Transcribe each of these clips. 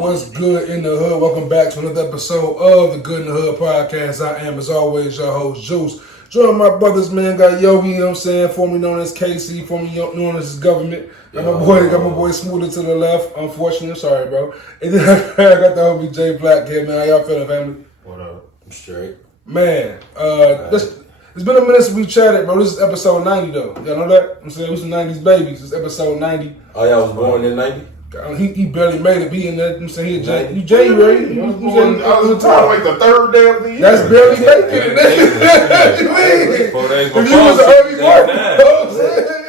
What's good in the hood? Welcome back to another episode of the Good in the Hood podcast. I am, as always, your host, Juice. Joining my brothers, man, got Yogi, you know what I'm saying, formerly known as KC, formerly known as his government. Got my boy Smooda to the left, unfortunately. Sorry, bro. And then I got the homie J Black here, man. How y'all feeling, family? What up? I'm straight. Man, it's been a minute since we chatted, bro. This is episode 90, though. Y'all know that? I'm saying, we some 90s babies. This is episode 90. Oh, y'all was born in 90? He barely made it. Be in that. I'm saying you January. I was like the third day of the year. That's barely making it. If you was an early born,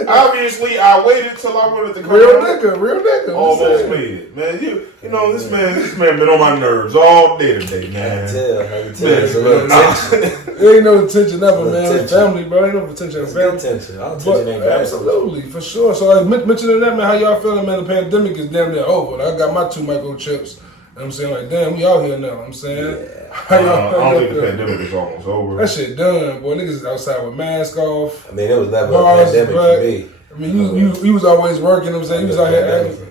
obviously I waited till I wanted to come. Real nigga. Almost made it, man. You know this man been on my nerves all day today, man. I can tell. There's a little tension. There ain't no attention ever, man. Family, bro. Ain't no attention. Family. Absolutely, for sure. So like mentioning that, man, how y'all feeling, man? The pandemic is damn near over. I got my 2 microchips. And I'm saying, like, damn, we out here now. I'm saying, I don't think the pandemic is almost over. That shit done, boy. Niggas is outside with masks off. I mean, it was never a pandemic for me. I mean, you was always working. I'm saying, you was out here acting.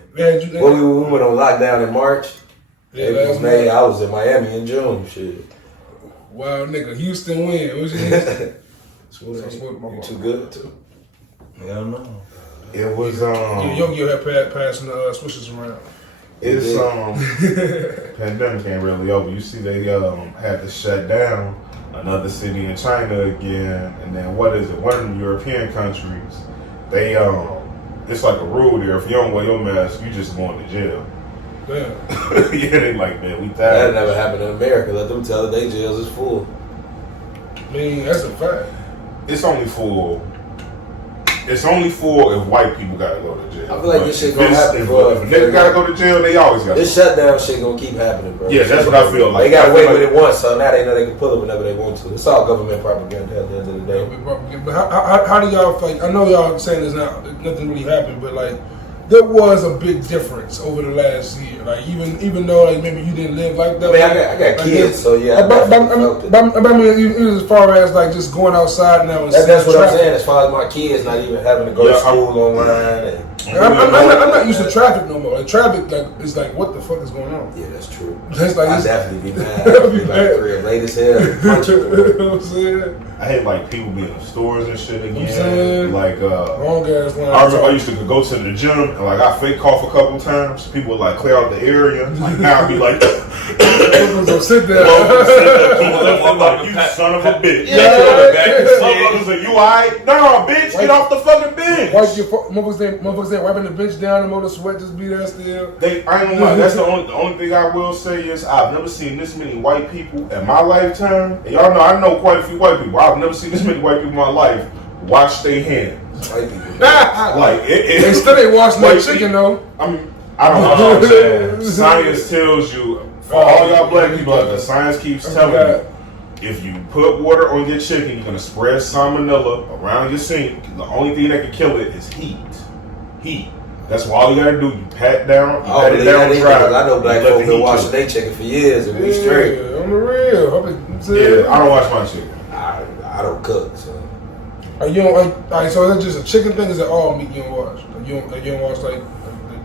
When we went on lockdown in March, April, May, I was in Miami in June. Shit. Wow, nigga, Houston win. What was your You too good too. I don't know. It was Yogi had passing the switches around. It's pandemic ain't really over. You see, they had to shut down another city in China again, and then what is it? One of the European countries. They it's like a rule there. If you don't wear your mask, you just going to jail. Damn. Yeah, they like, man, we tired. That never happened in America. Let them tell it they jails is full. I mean, that's a fact. It's only full if white people gotta go to jail. I feel like this shit gonna happen, bro. If a nigga gotta go to jail, they always gotta. This shutdown shit gonna keep happening, bro. Yeah, that's what I feel like. They got away with it once, so now they know they can pull it whenever they want to. It's all government propaganda at the end of the day. But how do y'all feel? I know y'all saying there's nothing really happened, but like there was a big difference over the last year. Like even though like maybe you didn't live like that. I mean, I got kids, so yeah. I mean, even as far as like just going outside now. And that's what I'm saying. As far as my kids not even having to go to school online. I'm not used to traffic no more. Like traffic, like is like what the fuck is going on? Yeah, that's true. That's like I'd definitely be mad. I'd be like, late as hell. You know what I'm saying? I hate like people being in stores and shit again. Like wrong ass line. I remember I used to go to the gym and like I fake cough a couple times. People would like clear out the area. Like now I'd be like, go sit there. You son of a bitch. Motherfuckers like, you alright? No, bitch, get off the fucking bench. Wipe your motherfuckers there wiping the bench down and the sweat just be there still. I ain't gonna lie. That's the only thing I will say is I've never seen this many white people in my lifetime. And y'all know I know quite a few white people. I've never seen this many white people in my life wash their hands. White people. Like they still ain't washing their chicken though. I mean, I don't know what I'm saying. Science tells you, for all y'all black people, the science keeps telling you, if you put water on your chicken, you're gonna spread salmonella around your sink. The only thing that can kill it is heat. Heat. That's why all you gotta do. You pat down, pat it down dry. I know black folks been washing their chicken for years and we straight. On the real. I don't wash my chicken. I don't cook, so. You don't like, so is that just a chicken thing? Is it all meat you don't wash? You don't wash like.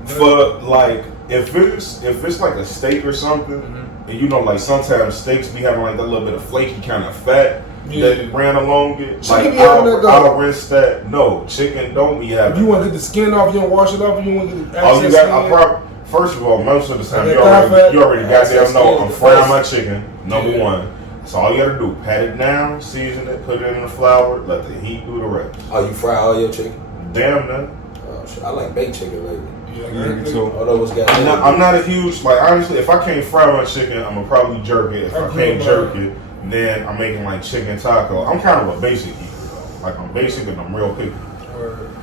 For like, if it's like a steak or something, and you know, like sometimes steaks be having like that little bit of flaky kind of fat that ran along it. Like I'll rinse that. No, chicken don't be having. You want to get the skin off? You don't wash it off? You want to get the excess skin? First of all, most of the time you already goddamn know I'm frying my chicken. Number one. So all you gotta do, pat it down, season it, put it in the flour, let the heat do the rest. Oh, you fry all your chicken? Damn, man. Oh shit, I like baked chicken lately. Yeah, me too. I'm not a huge, like, honestly, if I can't fry my chicken, I'm gonna probably jerk it. If I can't jerk it, then I'm making like chicken taco. I'm kind of a basic eater though. Like I'm basic and I'm real picky.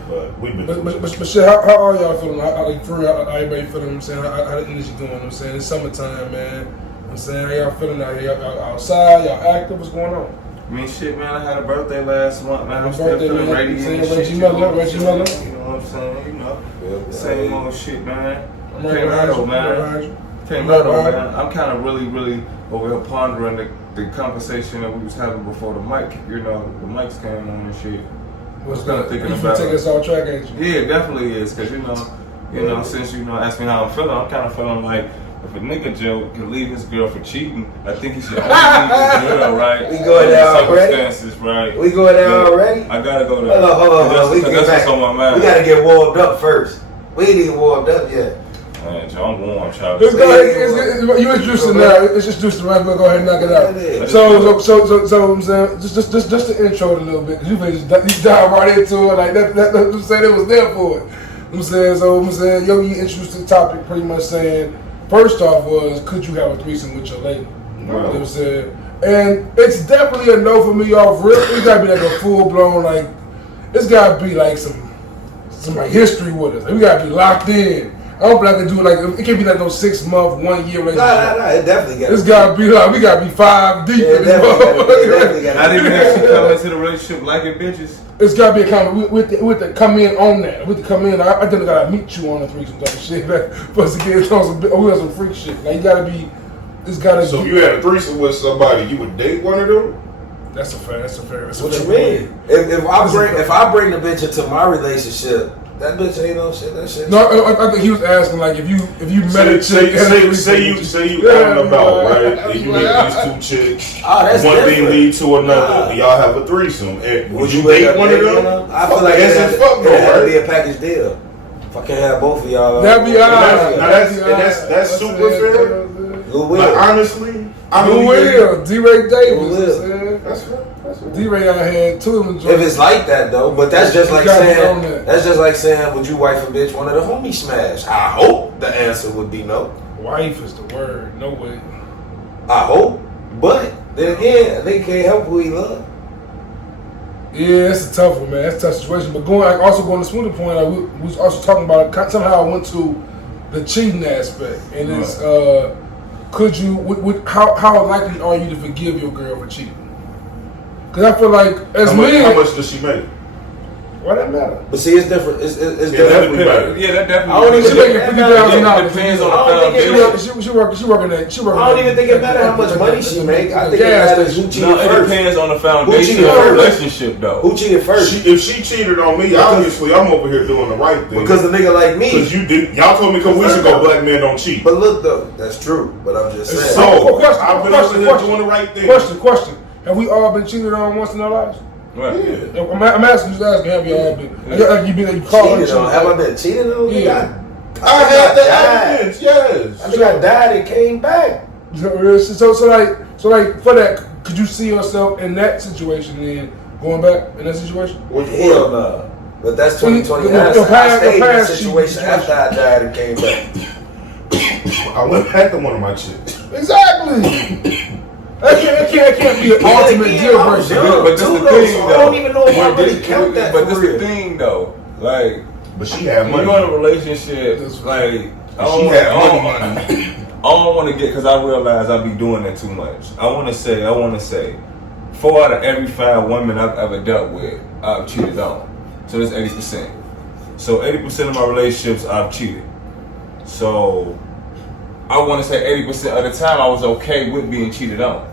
But we've been. But shit, how are y'all feeling? Like for real, how everybody feeling? I'm saying, how the industry doing? I'm saying it's summertime, man. I'm saying, how y'all feeling out here? Y'all outside? Y'all active? What's going on? I mean, shit, man, I had a birthday last month, man. I'm still Birthday, feeling man. radiant and Reggie shit. Miller. You know what I'm saying? You know, same old shit, man. Can't rattle, man. Can't rattle, man. I'm kind of really over here pondering the conversation that we was having before the mic. You know, the mics came on and shit. What's kind that? of thinking You about take us off track, ain't you? Yeah, it definitely is, cause you know, since you know, ask me how I'm feeling, I'm kind of feeling like if a nigga Joe can leave his girl for cheating, I think he should only leave his girl, right? We going there already? Circumstances, right? We going there already? I gotta go there. Hold on. That's what's on my mind. We gotta get warmed up first. We ain't even warmed up yet. Man, Joe, I'm warm, child. Let's go ahead. You introduced it now. It's just introduced it right. Go ahead and knock it out. So I'm saying, just to intro it a little bit, because you dive right into it like that. I'm saying it was there for it. I'm saying, Yogi introduced the topic pretty much saying, first off was, could you have a threesome with your lady? You know what I'm saying? And it's definitely a no for me off rip. It's gotta be like a full blown like, it's gotta be like some like history with us. Like, we gotta be locked in. I don't think I can do it like, it can't be like no 6 month, 1 year relationship. Nah, it definitely got. It's gotta be like, we gotta be 5 deep. Yeah, definitely got. Not even if she come into the relationship liking bitches. It's gotta be a kind of with the come in on that. With the come in, I think I gotta meet you on the threesome type of shit. Like, for us to get on some freak shit. Like you gotta be. It's gotta. So be, if you had a threesome with somebody, you would date one of them? That's a fair. What you mean? If I bring the bitch into my relationship, that bitch ain't no shit. That shit. No, I think he was asking like if you met a chick. Say you out and about, right? And you meet these 2 chicks. That's one different. thing lead to another. And y'all have a threesome. And would you date date one of them? I feel like it had to be a package deal. If I can't have both of y'all, That'd be alright. That's super fair. Lil Wayne. Like, honestly, Lil Wayne, D-Ray Davis. That's fair. D-Ray out here too. If it's like that though, but that's just like saying, would you wife a bitch one of the homies smash? I hope the answer would be no. Wife is the word. No way. I hope, but then again, they can't help who he love. Yeah, it's a tough one, man. That's a tough situation. But going to Smooda point, like, we was also talking about it. Somehow I went to the cheating aspect, and it's could you? How likely are you to forgive your girl for cheating? Because I feel like as men, how much does she make? Why that matter? But see, it's different. It's definitely better. Yeah, that definitely. I don't even think it depends on the foundation. She working at. I don't even think it matters how much money she make. I think it matters who cheated first. It depends on the foundation of the relationship, though. Who cheated first? If she cheated on me, obviously I'm over here doing the right thing. Because a nigga like me. Because y'all told me a couple weeks ago black men don't cheat. But look though, that's true. But I'm just saying. So I've been over here doing the right thing. Question. Have we all been cheated on once in our lives? Right. Yeah. I'm asking, have you all been? Like you been called cheated on? Have I been cheated on? Yeah. I had that evidence. Yes. I think I died and came back. So like for that, could you see yourself in that situation then going back in that situation? Hell no. But that's 2020. I stayed in that situation after I died and came back. I went back to one of my chicks. Exactly. That can't be an ultimate deal breaker. But this the thing, though. I don't even know if I really count that. But this the thing, though. Like, but she had money. You're in a relationship, like, I don't want to get, because I realize I be doing that too much. I want to say, 4 out of every 5 women I've ever dealt with, I've cheated on. So that's 80%. So 80% of my relationships, I've cheated. So I want to say 80% of the time I was okay with being cheated on.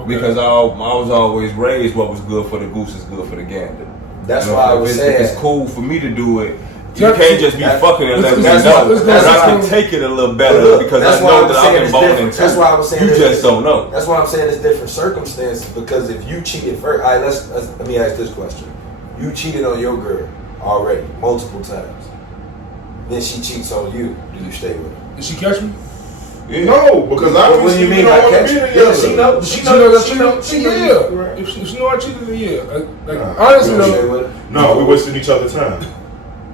Okay. Because I was always raised what was good for the goose is good for the gander. That's why I was saying. If it's cool for me to do it, you can't just be fucking and let me know. I can take it a little better because I know that I've been born into it. That's why I was saying you just don't know. That's why I'm saying it's different circumstances, because if you cheated first, all right, let me ask this question. You cheated on your girl already, multiple times. Then she cheats on you. Do you stay with her? Did she catch me? Yeah. No, because obviously we don't want to be together. Yeah, she know yeah. If she know I cheated, yeah. Honestly, no, we wasted each other's time.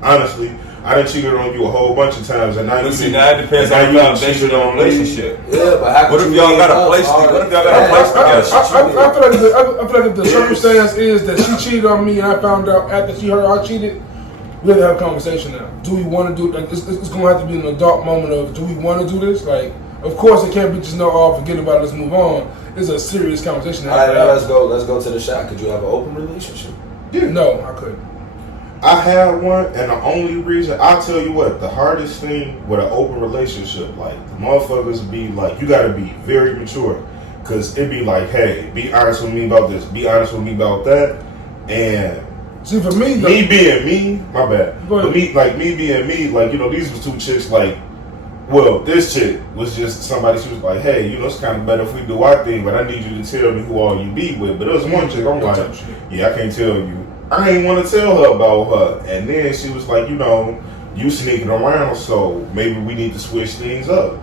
Honestly, I done cheated on you a whole bunch of times, and now you see. Now it depends on the foundation of the relationship. Yeah, but how what if y'all got a place? What if y'all got a place together? I feel like if the circumstance is that she cheated on me and I found out after she heard I cheated, we have to have a conversation now. Do we want to do? Like, it's going to have to be an adult moment of, do we want to do this? Like, of course, it can't be just no, oh, forget about it, let's move on. it's a serious conversation. All right, now let's go to the shot. Could you have an open relationship? Yeah. No, I couldn't. I had one, and the only reason I'll tell you what, the hardest thing with an open relationship, like the motherfuckers be like, you gotta be very mature, cause it be like, hey, be honest with me about this, be honest with me about that, and see for me, being me, my bad, but me being me, like you know, these were two chicks, like, well, this chick was just somebody. She was like, hey, you know, it's kind of better if we do our thing, but I need you to tell me who all you be with. But there was one chick, I'm like, yeah, I can't tell you. I ain't want to tell her about her. And then she was like, you know, you sneaking around, so maybe we need to switch things up.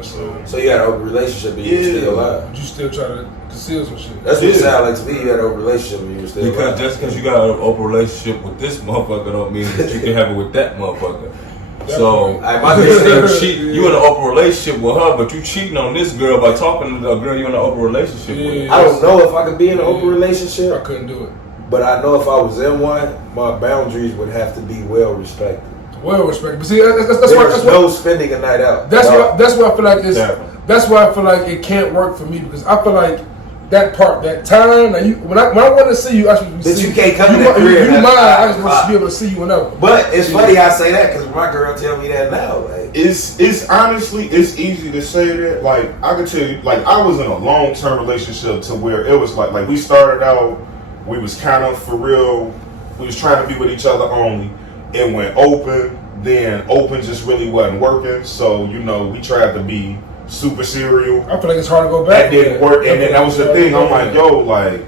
So you had an open relationship and you were still alive. But you still try to conceal some shit. That's what it sounds like to me. You had an open relationship and you were still alive. Because just because you got an open relationship with this motherfucker don't mean that you can have it with that motherfucker. So you in an open relationship with her, but you cheating on this girl by talking to the girl you're in an open relationship with. I don't know if I could be in an open relationship. I couldn't do it. But I know if I was in one, my boundaries would have to be well respected. Well respected. But see, that's no spending a night out. That's why I feel like this. That's why I feel like it can't work for me, because I feel like that part, that time, like when I want to see you, I should see you. You can't come to that crib. You mind? I just want to be able to see you whenever. But it's funny I say that because my girl tell me that now. Like, it's honestly, it's easy to say that. Like I can tell you, like I was in a long-term relationship to where it was like we started out, we was kind of for real, we was trying to be with each other only. It went open, then open just really wasn't working. So you know we tried to be super serial. I feel like it's hard to go back. That didn't work, and then that was the thing. I'm like, yo, like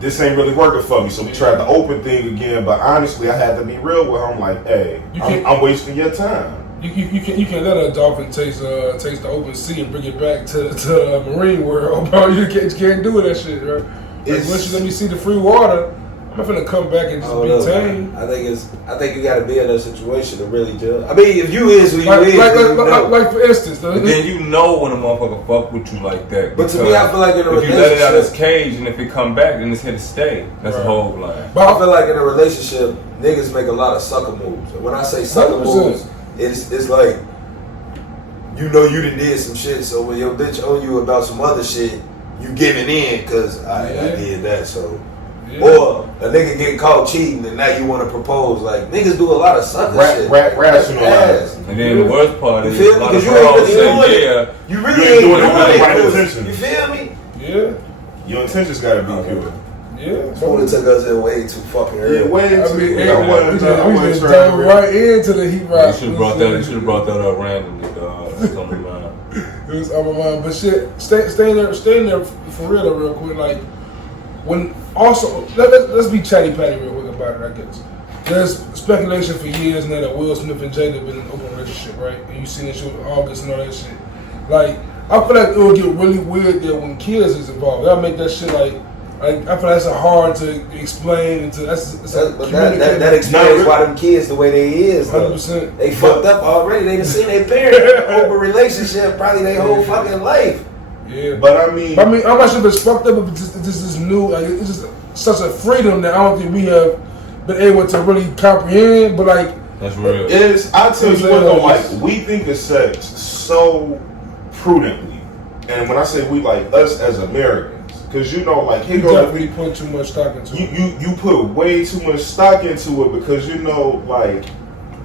this ain't really working for me. So we tried the open thing again, but honestly, I had to be real with her. I'm like, hey, I'm wasting your time. You can't let a dolphin taste the open sea and bring it back to marine world, bro. You can't do that shit, right? Like, once you let me see the free water, I'm not finna come back and just be tame. I think you gotta be in a situation to really judge. I mean, if you is who you is, like for instance, then you know when a motherfucker fuck with you like that. But to me, I feel like in a relationship, if you let it out of its cage and if it come back, then it's here to stay. That's a whole line. But I feel like in a relationship, niggas make a lot of sucker moves. And when I say sucker 100%. moves, it's like, you know you done did some shit, so when your bitch owe you about some other shit, you giving in because I did that, so. Yeah. Or a nigga get caught cheating and now you want to propose. Like, niggas do a lot of sucker shit. Rationalize. And then the worst part is a lot of girls say, you really ain't doing it with the right intentions. You feel me? Yeah. Your intentions gotta be pure. Yeah. Smooda took us in way too fucking early. Yeah, way too. We just dove right into the heat rock. You should have brought that up randomly, dog. That's on my mind. It was on my mind. But shit, staying there for real, real quick. Like, when also, let's be chatty patty real quick about it, I guess. There's speculation for years now that Will Smith and Jada been in an open relationship, right? And you seen that shit with August and all that shit. Like, I feel like it would get really weird there when kids is involved. That'll make that shit like I feel like that's hard to explain. And that explains why them kids the way they is. 100%. They fucked up already. They done seen their parents in an open relationship probably their whole fucking life. Yeah, but I mean, I'm not sure if it's fucked up, but this is new. Like, it's just such a freedom that I don't think we have been able to really comprehend. But like, that's real. I'll tell you what though, like we think of sex so prudently, and when I say we, like us as Americans, because you know, like you definitely put too much stock into it. You put way too much stock into it because you know, like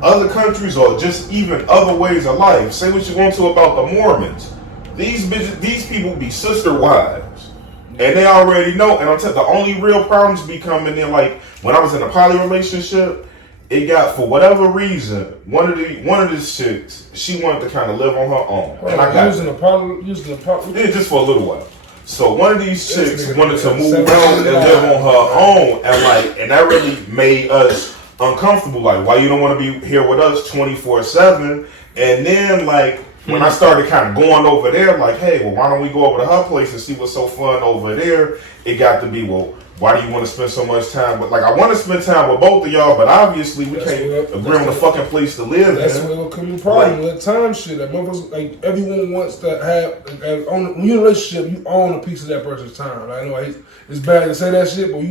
other countries or just even other ways of life. Say what you want to about the Mormons. These people be sister wives, and they already know. And I'm telling you, the only real problems be coming in. Like when I was in a poly relationship, it got, for whatever reason, one of the chicks, she wanted to kind of live on her own. And I got using a poly, yeah, just for a little while. So one of these chicks wanted to move on and live on her own, and that really made us uncomfortable. Like, why you don't want to be here with us 24/7? And then like. When I started kind of going over there, like, hey, well, why don't we go over to her place and see what's so fun over there? It got to be, well, why do you want to spend so much time with, like, I want to spend time with both of y'all, but obviously we can't agree on the fucking place to live. That's where it'll come in problem with time shit. Like everyone wants to have, when you're in a relationship, you own a piece of that person's time. Like, I know it's bad to say that shit, but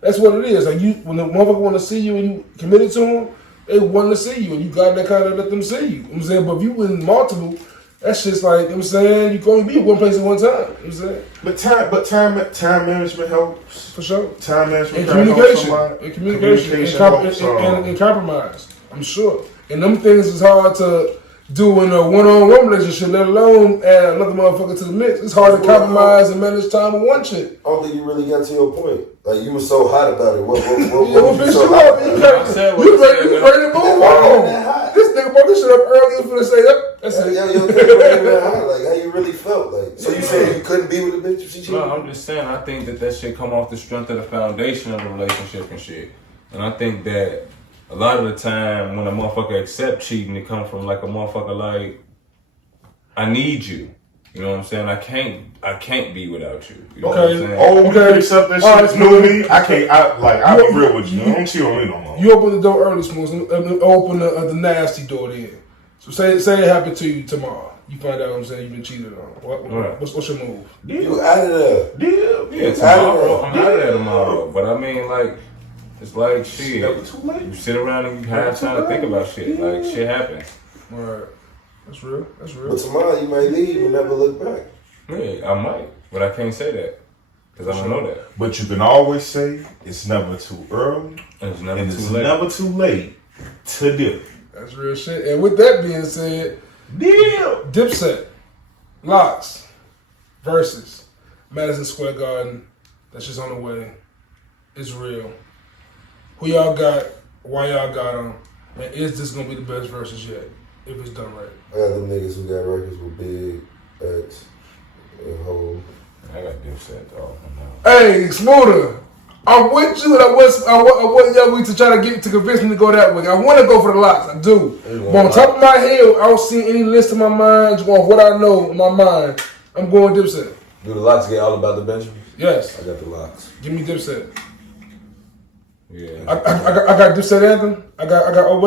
that's what it is. Like, when the motherfucker want to see you and you committed to them, they want to see you, and you got that kind of let them see you. You know what I'm saying? But if you in multiple, That shit's like, you know what I'm saying? You can only be at one place at one time. You know what I'm saying? Time management helps. For sure. Time management And communication. helps And and compromise. I'm sure. And them things is hard to do in a one-on-one relationship, let alone add another motherfucker to the mix. It's hard to compromise and manage time with one chick. I don't think you really got to your point. Like, you were so hot about it. What bitch, so you hot up? You ready to move on. This nigga brought this shit up earlier for to say that. That's it. Like, how you really felt. Like, so you saying you couldn't be with a bitch if she cheated? No, I'm just saying, I think that shit come off the strength of the foundation of the relationship and shit. And I think that a lot of the time when a motherfucker accept cheating, it comes from like a motherfucker like, I need you. You know what I'm saying? I can't be without you. You know what I'm saying? Oh, we can accept that shit. It's new to me. I'll be real with you. Don't cheat on me no more. You open the door early, Smooth, and open the nasty door then. So say it happened to you tomorrow. You find out what I'm saying, you've been cheated on. What's your move? You out of there. Yeah, tomorrow. I'm out of there tomorrow. But I mean, like, it's like shit. Never too late. You sit around and you have time to think about shit. Like, shit happens. Alright. That's real. But tomorrow you might leave and never look back. Yeah, I might. But I can't say that. Because I don't know that. But you can always say it's never too early. And it's never and too it's late. never too late to dip. That's real shit. And with that being said, Dipset, Locks, Verzuz, Madison Square Garden. That's just on the way. It's real. Who y'all got? Why y'all got them? And is this gonna be the best Verzuz yet? If it's done right. I got them niggas who got records with Big, X, and Hov. I got Dipset though. Hey, Smooda, I'm with you. I want Yogi to try to convince me to go that way. I want to go for the Locks. I do. But on top of my head, I don't see any list in my mind. Just on what I know in my mind, I'm going Dipset. Do the Locks get all about the Benjamins? Yes. I got the Locks. Give me Dipset. Yeah. I got Dipset Anthem. I got Oh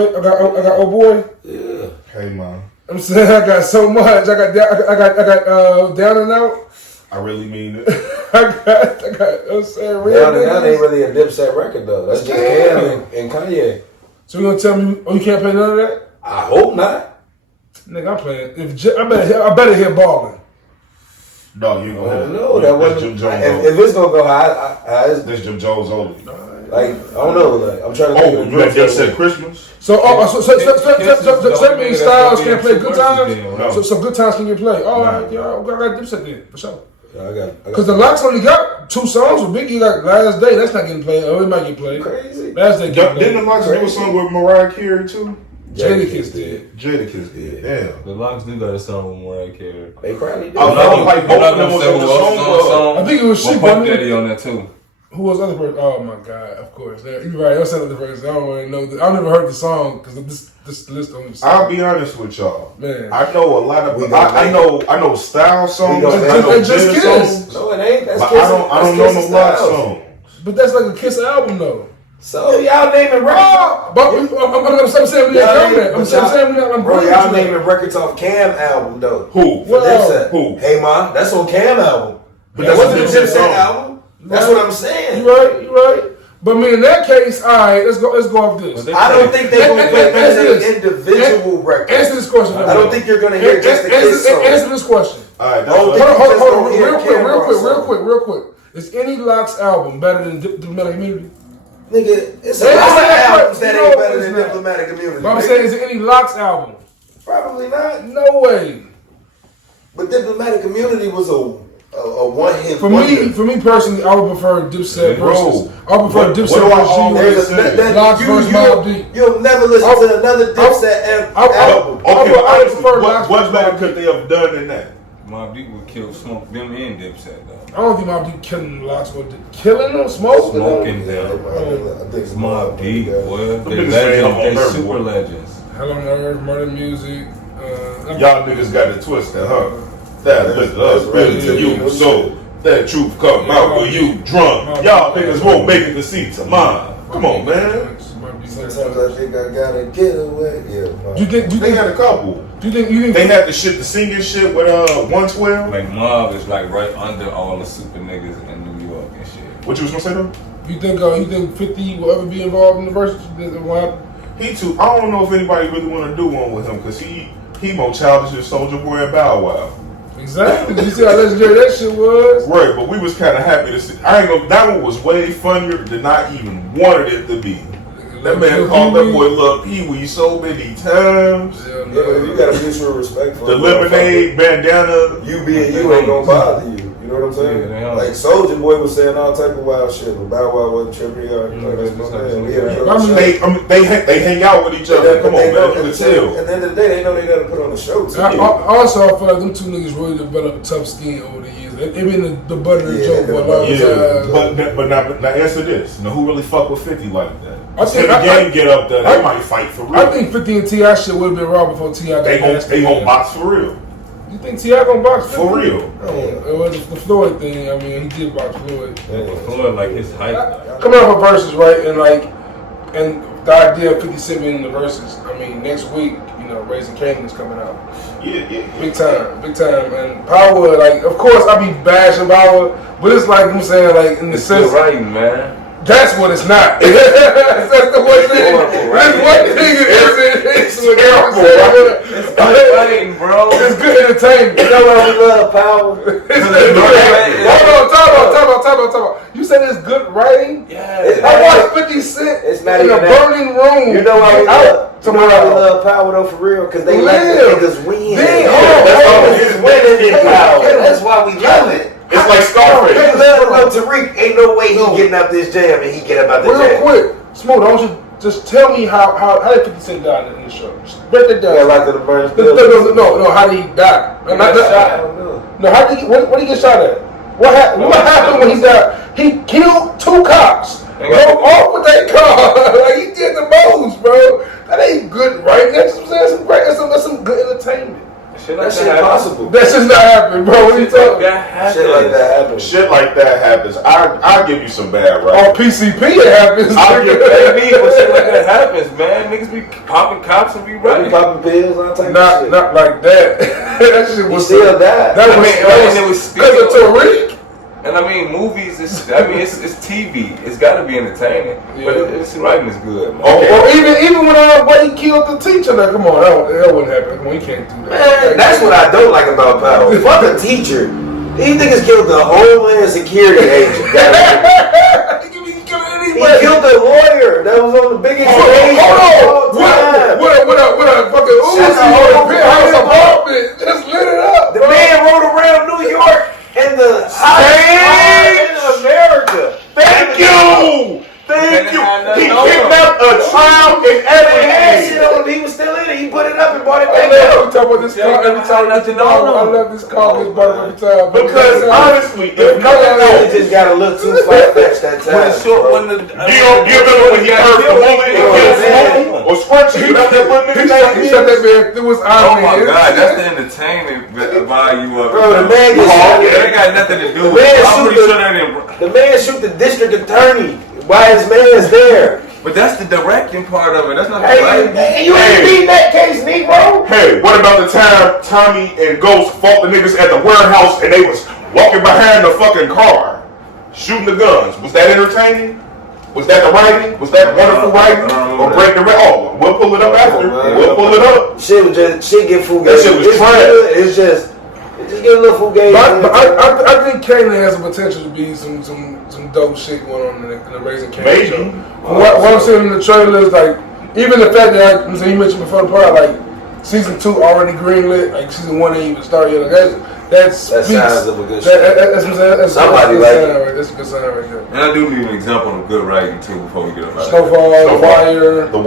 Boy. Yeah. Hey man. I'm saying I got so much. I got Down and Out. I really mean it. I'm saying real. Down and Out ain't really a Dipset record though. That's just Cam and Kanye. So you gonna tell me? Oh, you can't play none of that? I hope not. Nigga, I'm playing. I better hear Ballin'. No, you go ahead. No, that That's wasn't. Jim Jones. If it's gonna go high, That's Jim Jones only. like I don't know. Like I'm trying to think of You had just said Christmas? So that means Styles can't play Good Times? No. So Good Times can get played. All right, yeah, I got Dipset then, for sure. I got Because the Locks only got 2 songs with Biggie. Like Last Day, that's not getting played. Oh, it might get played. crazy. Last Day getting Didn't the played. Locks do a song with Mariah Carey too? Jadakiss did. Jadakiss did. Damn. The Locks do got a song with Mariah Carey. They probably did. I felt like both of them was on the song. I think it was Well, Sheep. Puff Daddy on that too. Who was the other person? Oh my God! Of course, you're right. I said the person. I don't really know. I never heard the song because this list on the song. I'll be honest with y'all. Man, I know a lot of. I know style songs. I know It's just Kiss Kiss. songs. No, it ain't. That's But Kiss. I don't know no Lock songs. But that's like a Kiss album though. So y'all naming records. But I'm saying we ain't coming there. I'm saying we not. Bro, y'all naming records off Cam album though. Who? For Dipset. Who? Hey Ma, that's on Cam album. But That's that wasn't a a Dipset Dipset song. album. That's what I'm saying. You right. But I mean, in that case, all right, let's go off this. I don't think they're gonna play an individual record. Answer this question. I don't think you're gonna hear just the Kiss song. Answer this question. All right. Hold Hold on, real quick. Is any Locks album better than Diplomatic Immunity? Nigga, it's a lot of albums that ain't better than Diplomatic Immunity. But I'm saying, is there any Locks album? Probably not. No way. But Diplomatic Immunity was a one-hit For me personally, I would prefer Dipset versus. I would prefer Dipset what do I always versus say? Locks versus Mobb Deep. You'll never listen to another Dipset album. Okay, I would prefer Locks what versus better Mobb could they have done than that? Mobb Deep would kill Smoke them in Dipset though. I don't think Mobb Deep killing Locks, but killing them, smoking them. Smoking them. I think it's Mobb Deep, boy. Them They niggas legends. ain't They on super Earth, boy. legends. Hell on Earth, Murder Music. Y'all niggas got it twisted, huh? That listen us really to you, so that truth come out when you drunk. Y'all niggas won't make it to see tomorrow. Come on, man. Sometimes I think I gotta get away. Yeah. Do you think They had a couple. Do you think They had the shit, the singing shit with 112. Like Mob is like right under all the super niggas in New York and shit. What you was gonna say though? you think 50 will ever be involved in the Verzuz? He too. I don't know if anybody really want to do one with him because he He more childish than Soulja Boy and Bow Wow. Exactly. You see how legendary that shit was? Right, but we was kind of happy to see. I ain't gonna. That one was way funnier than I even wanted it to be. That man called that boy Lil Pee Wee so many times. Yeah, you got a mutual respect for the lemonade bandana. You being you ain't gonna bother you. You know what I'm saying? Yeah, like Soulja Boy was saying all type of wild shit, but Bow Wow wasn't tripping. They hang out with each other. Come on, man. You can tell. At the end of the day, they know they gotta put on the show too. Also, I feel like them two niggas really developed tough skin over the years. They been the butt of the joke for a long time. But now answer this. Now, who really fuck with 50 like that? I think the game get up there, they might fight for real. I think 50 and T.I. shit would have been raw before T.I. got They gon' box for real. You think T.I. gonna box 50? For real. It was the Floyd thing. I mean, he did box Floyd. Floyd, like his height. Coming off of Verzuz, right? And the idea of 50 Cent being in the Verzuz. I mean, next week, Raising Kanan is coming out. Yeah. Big time. And Power, like, of course, I be bashing Power, but it's like I'm saying, like, in the sense. You're right, man. That's what it's not. That's the one thing. That's one thing it's terrible. It's bro. It's good entertainment. You know why we love Power? Hold on. You said it's good writing? Yeah. I watched 50 Cent in a burning room. You know why we love Power though, for real? Because they let the niggas win. That's why we love it. It's like Scarface. They love Tariq. Ain't no way he getting out this jam and he get up out this jam. Real quick, Smooda, I want you just tell me how did 50 Cent die in the show? Just break it down. Yeah, like the burns. No, how did he die? How did he? What did he get shot at? What happened when he died? He killed 2 cops. Drove off with that car. Like, he did the most, bro. That ain't good, right? That's some good entertainment. That shit possible. That shit's not happening, bro. What are you talking about? Shit like that happens. Shit like that happens. I'll give you some bad right. On PCP it happens. I'll give baby when shit like that happens, man. Niggas be popping cops and be running. Popping pills, all type of shit. Not like that. That shit was still died. That was because of Tariq. And I mean, movies. It's TV. It's got to be entertaining. Yeah. But it's writing is good, man. Or even when he killed the teacher. Like, come on, that wouldn't happen. Come on, you can't do that. Man, that's what I don't like about Power. Fuck a teacher. These niggas killed the Homeland Security agent. He killed the lawyer that was on the biggest stage. Hold on. What a fucking Uzi on a penthouse apartment. Just lit it up. The man rode around New York and the highest in America. Thank you. He kidnapped a child and everything. He was still in it. He put it up and bought it back up. We talk about this car every time. I love this car. This bought every time. Because honestly, if nothing else, just got to look too far-fetched that time. You don't give him when he heard the bullet and killed Smooda or Scrunchy. He shot that man through his eye. Oh my God, that's the entertainment value of it. Bro, the man ain't got nothing to do with it. I'm pretty sure that didn't. The man shoot the district attorney while his man's there. But that's the directing part of it. That's not the writing. You ain't beat that case, Negro. Hey, what about the time Tommy and Ghost fought the niggas at the warehouse and they was walking behind the fucking car, shooting the guns? Was that entertaining? Was that the writing? Was that wonderful writing? Or break the record? We'll pull it up after. We'll pull it up. Shit get fugazi. That shit was trash. It's just get a little fugazi. I think Kanan has the potential to be some dope shit going on in the Raising Kanan show. What I'm seeing in the trailer is like, even the fact that you mentioned before the part, like season 2 already greenlit, like season 1 ain't even started yet. That sounds of a good show. That's somebody like it. That's a good sign right there. And I do need an example of good writing too before we get up out of Snowfall, The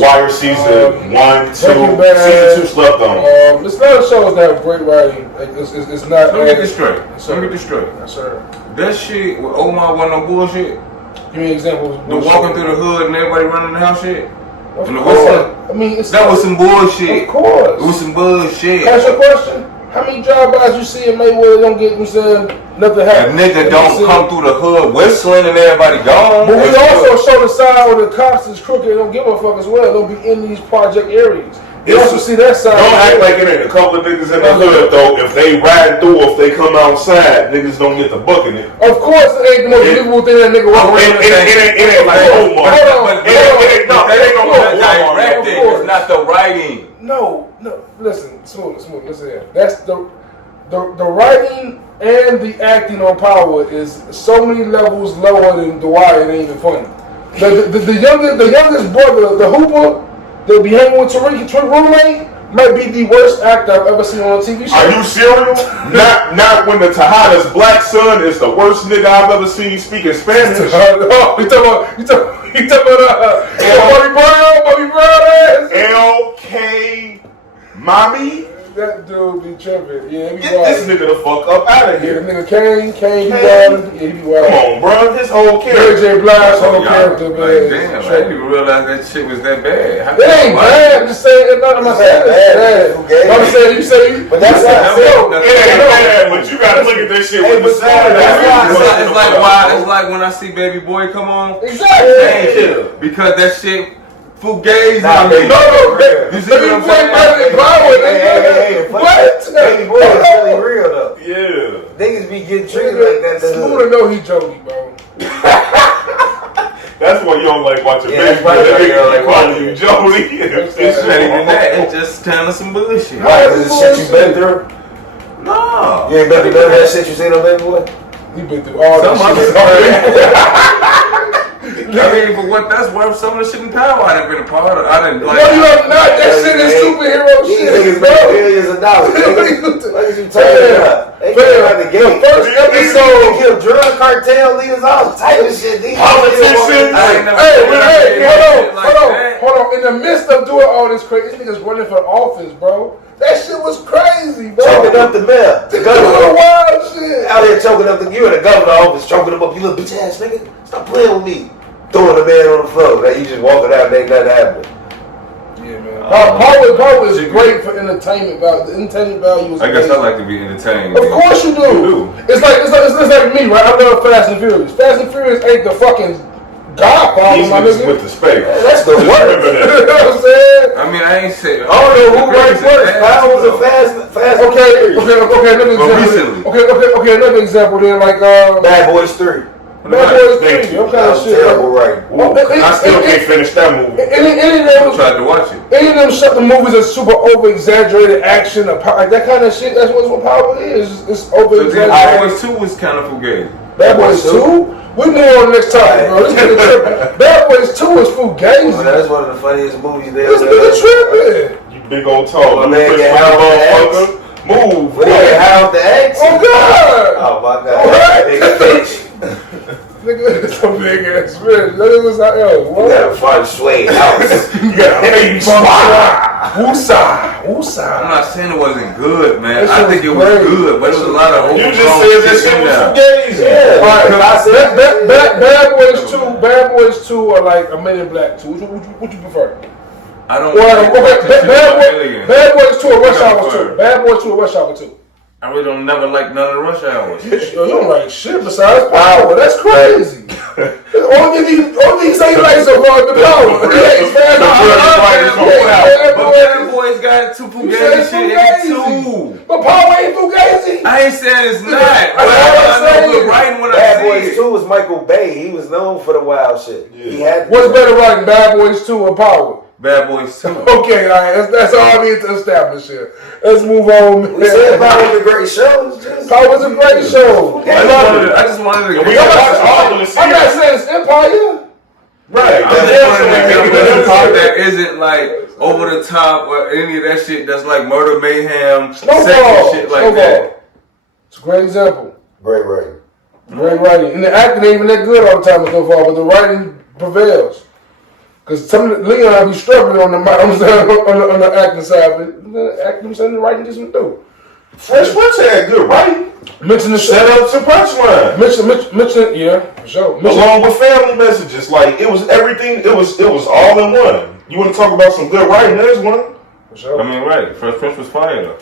Wire season 1, 2, season 2 slept on. It's not a show that have great writing. Like, it's not. Let me get this straight. Yes, sir. That shit with Omar wasn't no bullshit. Give me examples. The walking through the hood and everybody running the house shit. And the whistle. I mean, that was some bullshit. Of course. It was some bullshit. Ask your question. How many drive-bys you see in Mayweather don't get nothing happen? A nigga don't come through the hood whistling and everybody gone. But we also show the side where the cops is crooked and don't give a fuck as well. They'll be in these project areas. You also see that side. Don't act like it ain't a couple of niggas in the hood though. If they ride through, if they come outside, niggas don't get the bucking it. Of course, it ain't the most believable thing that nigga walk around. It ain't like Omar. It ain't no Walmart. It's not the writing. No. Listen, smooth. Listen here. That's the writing and the acting on Power is so many levels lower than The Wire. It ain't even funny. The youngest brother, the Hooper, that be hanging with Tariq roommate, might be the worst actor I've ever seen on a TV show. Are you serious? Not when the Tejada's black son is the worst nigga I've ever seen speaking Spanish. You talking about Bobby Brown ass? LK Mommy? That dude be tripping. Yeah, he be Get this nigga the fuck up out of Yeah, here. the nigga Kane be wild. Yeah, he be wild. Come on, bro. His whole Mary character. J. Blige's whole Y'all, character, like, man. damn, I didn't even realize that shit was that bad. How It ain't bad. I'm just saying, it's not my saying it's bad. Okay. I'm saying, you say, But that's why I said. It ain't bad, but you gotta look at this shit with the story. It's like when I see Baby Boy come on. Exactly. Because that shit fugazi. Nah, No, You see what I'm saying? Hey, What? Baby Boy is really real though. Yeah. Niggas be getting treated like that. Smooda know he joking, bro. That's why you don't like watching Yeah, Baby Boy. that's why you don't They like calling watching you it. Jody. It's not even that. It's just kind of some bullshit. Why? Cause the shit you been through? No. You ain't been through none of that shit you seen on Baby Boy? He been through all Some that of shit. I mean, for what that's worth, some of the shit in Power I done been a part of. I didn't like. No, you have not. That shit is superhero These shit, niggas bro. make millions of dollars. Nigga. What is you talking about? They came out the gate. The first They episode. kill drug cartel leaders, all type of shit. These Politicians. I ain't never Hey, seen that shit like that. hold on. In the midst of doing all this crazy, these niggas running for office, bro. That shit was crazy, bro. choking up the mayor. The Doing governor. wild shit. Out here choking up you in the governor office, choking him up. You little bitch ass nigga. Stop playing with me. Throwing the man on the floor. Now you just walking out and ain't nothing happening. Yeah, man. Power is great for entertainment value. The entertainment value is I guess amazing. I like to be entertained. Of course you do. You do. It's like me, right? I love Fast and Furious. Fast and Furious ain't the fucking Godfather, These my niggas nigga. with the space. That's the Just worst. remember You that. know what I'm saying? I mean, I ain't say. I don't know who writes first. Power was a fast. Okay, another But example. recently. Okay, another example then, like Bad Boys 3. Bad Boys Thank 3, you. what kind That of was shit? terrible writing. I still can't finish that movie. Any I of tried to watch it. them shut the movies are super over exaggerated action, like that kind of shit. That's what Power is. It's over So then Bad exaggerated. Boys 2 was kind of fugazi. Bad Boys 2? We move on to the next topic, bro. This nigga tripping. Bad Boys 2 is fugazi. That's one of the funniest movies they This nigga tripping. You big old tall. My man get held motherfucker. Move. When they have the X. Oh God! Oh my God. What? Nigga bitch. Nigga, it's a big ass bitch. Nigga was like, yo, You what? got a fun sway house. You got a baby spot. Woosah. I'm not saying it wasn't good, man. That I shit think it was was great. good, but it was a lot of You overgrown just said that shit in was there. fugazi. Yeah. Alright, I said Bad Boys 2 are like a Men in Black 2. What you prefer? I don't Well, like okay, watching shit about Bad aliens. Boys 2 or Rush I Hour prefer. 2. Bad Boys 2 or Rush Hour 2. I really don't never like none of the rush hours. Yo, you don't like shit besides Power. That's crazy. Only thing he say he likes so far is the Power. He ain't fan of But Bad Boys got two fugazi shit in it too. But Power ain't fugazi. I ain't saying it's not. But I'm I know saying. good writing when I Bad see Boys it. 2 was Michael Bay. He was known for the wild shit. Yeah. He had What's better writing, Bad Boys 2 or Power? Bad Boys 2. Okay, all right. That's all I need to establish here. Let's move on. We said about one of the great shows. Power's a great show. I just wanted to We gotta watch all of the I'm not series. saying it's Empire. Right. I'm just wanting to give it a part that isn't like over the top or any of that shit that's like murder, mayhem, sex and shit like that. It's a great example. Great writing. Great writing. And the acting ain't even that good all the time so far, but the writing prevails. Because some of the Leon be struggling on the acting side, but the acting and the writing just went through. Fresh Prince had good writing. Mention the Set up to punchline. Mention, yeah, for sure. Along with family messages, like it was everything. It was all in one. You want to talk about some good writing? There's one. For sure. I mean, right. Fresh Prince was fire though.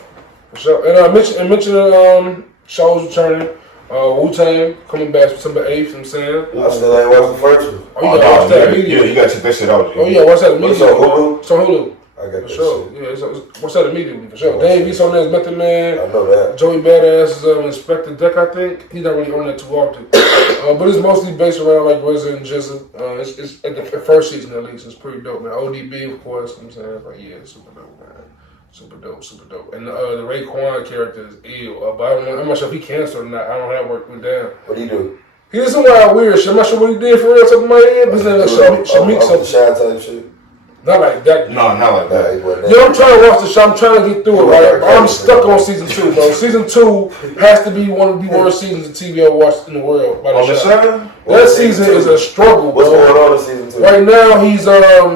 For sure. And mention shows returning. Wu-Tang coming back September 8th, you know what I'm saying? I still ain't watched the first one. Oh, you gotta watch that yeah, you gotta check that shit out. Oh, yeah, watch that What's immediately. on Hulu? It's on Hulu. I got that sure. shit. Yeah, what's that immediately for sure. Dave East on there is Method Man. I know that. Joey Badass is Inspector Deck, I think. He's not really on that too often. But it's mostly based around like RZA and Jizza. It's at the first season at least. It's pretty dope, man. ODB, of course. I'm saying, like, yeah, super dope, man. Super dope. And the Raekwon character is ill. But I'm not sure if he canceled or not. I don't have work with them. What do you do? He did some wild weird shit. I'm not sure what he did for real. Top of my head. He's like Shamik something. Shine type shit. Not like that. No, not like that. Yo, I'm trying to watch the show. I'm trying to get through it, right? I'm stuck on season 2, bro. Season 2 has to be one of the worst seasons of TV I've watched in the world. By the show. That season is a struggle, bro. What's going on in season 2? Right now,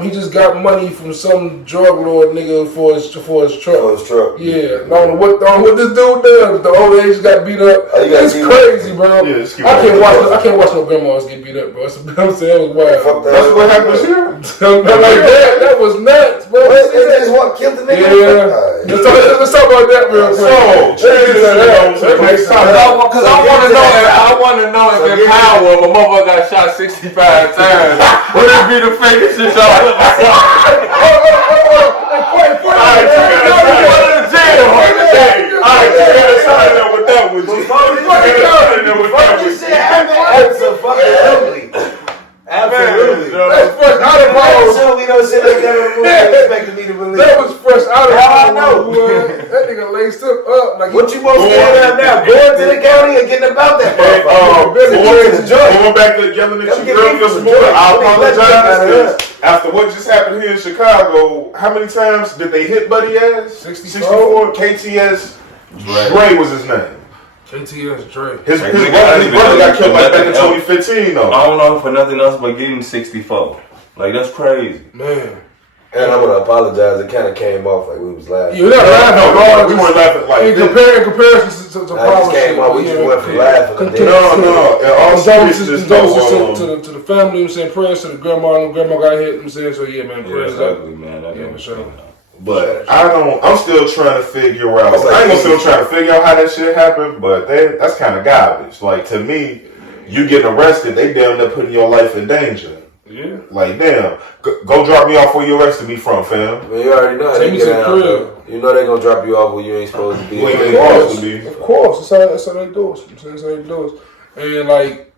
he just got money from some drug lord nigga for his truck. For his truck. Yeah, I don't know what this dude does. The old age got beat up. It's crazy, bro. Yeah, I can't watch no grandmas get beat up, bro. That's what I'm saying. That was wild. That's what happens here. That was nuts, bro. They just killed the nigga. Yeah. Let's talk about that real quick. Because I want to know if in power if a motherfucker got shot 65 times, would it be the fakest shit y'all ever saw? Absolutely. That's fresh out of pause. We don't say that kind of movie expected me to believe. That was fresh out of pause. I know. That nigga laced up. Like, what you most scared of now? Going to the county and getting about that going back to yelling at you earlier this morning, I apologize. After what just happened here in Chicago, how many times did they hit Buddy ass? 64. KTS Dre was his name. KTS Dre. His brother got killed like back in 2015 though. I don't know for nothing else but getting 64. Like, that's crazy. Man. And I'm gonna apologize. It kind of came off like we was laughing. You're not laughing. We weren't laughing like in comparison to I just came off. We just went from laughing. No. And all seriousness, to the family. I'm saying prayers to the grandma. And grandma got hit. I'm saying so. Yeah, man. Prayers up. Ugly, man. For sure. But I'm still trying to figure out. I ain't still trying to figure out how that shit happened. But that's kind of garbage. Like, to me, you getting arrested, they damn near putting your life in danger. Yeah. Like, damn. Go drop me off where you arrested me from, fam. Man, you already know how they get out. You know they gonna drop you off where you ain't supposed to be. Of course. That's how they do it. That's how they do it. And like,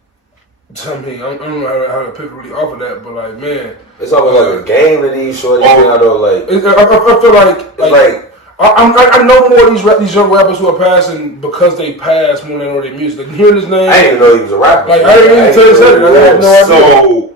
I mean, I don't know how to pick really off of that, but like, man, it's almost like a game to these shorties now, though. Like, I feel like I know more of these young rappers who are passing because they pass more than they know their music. Like, hearing his name, I didn't even know he was a rapper. Like, I didn't even tell you something. I had no idea. So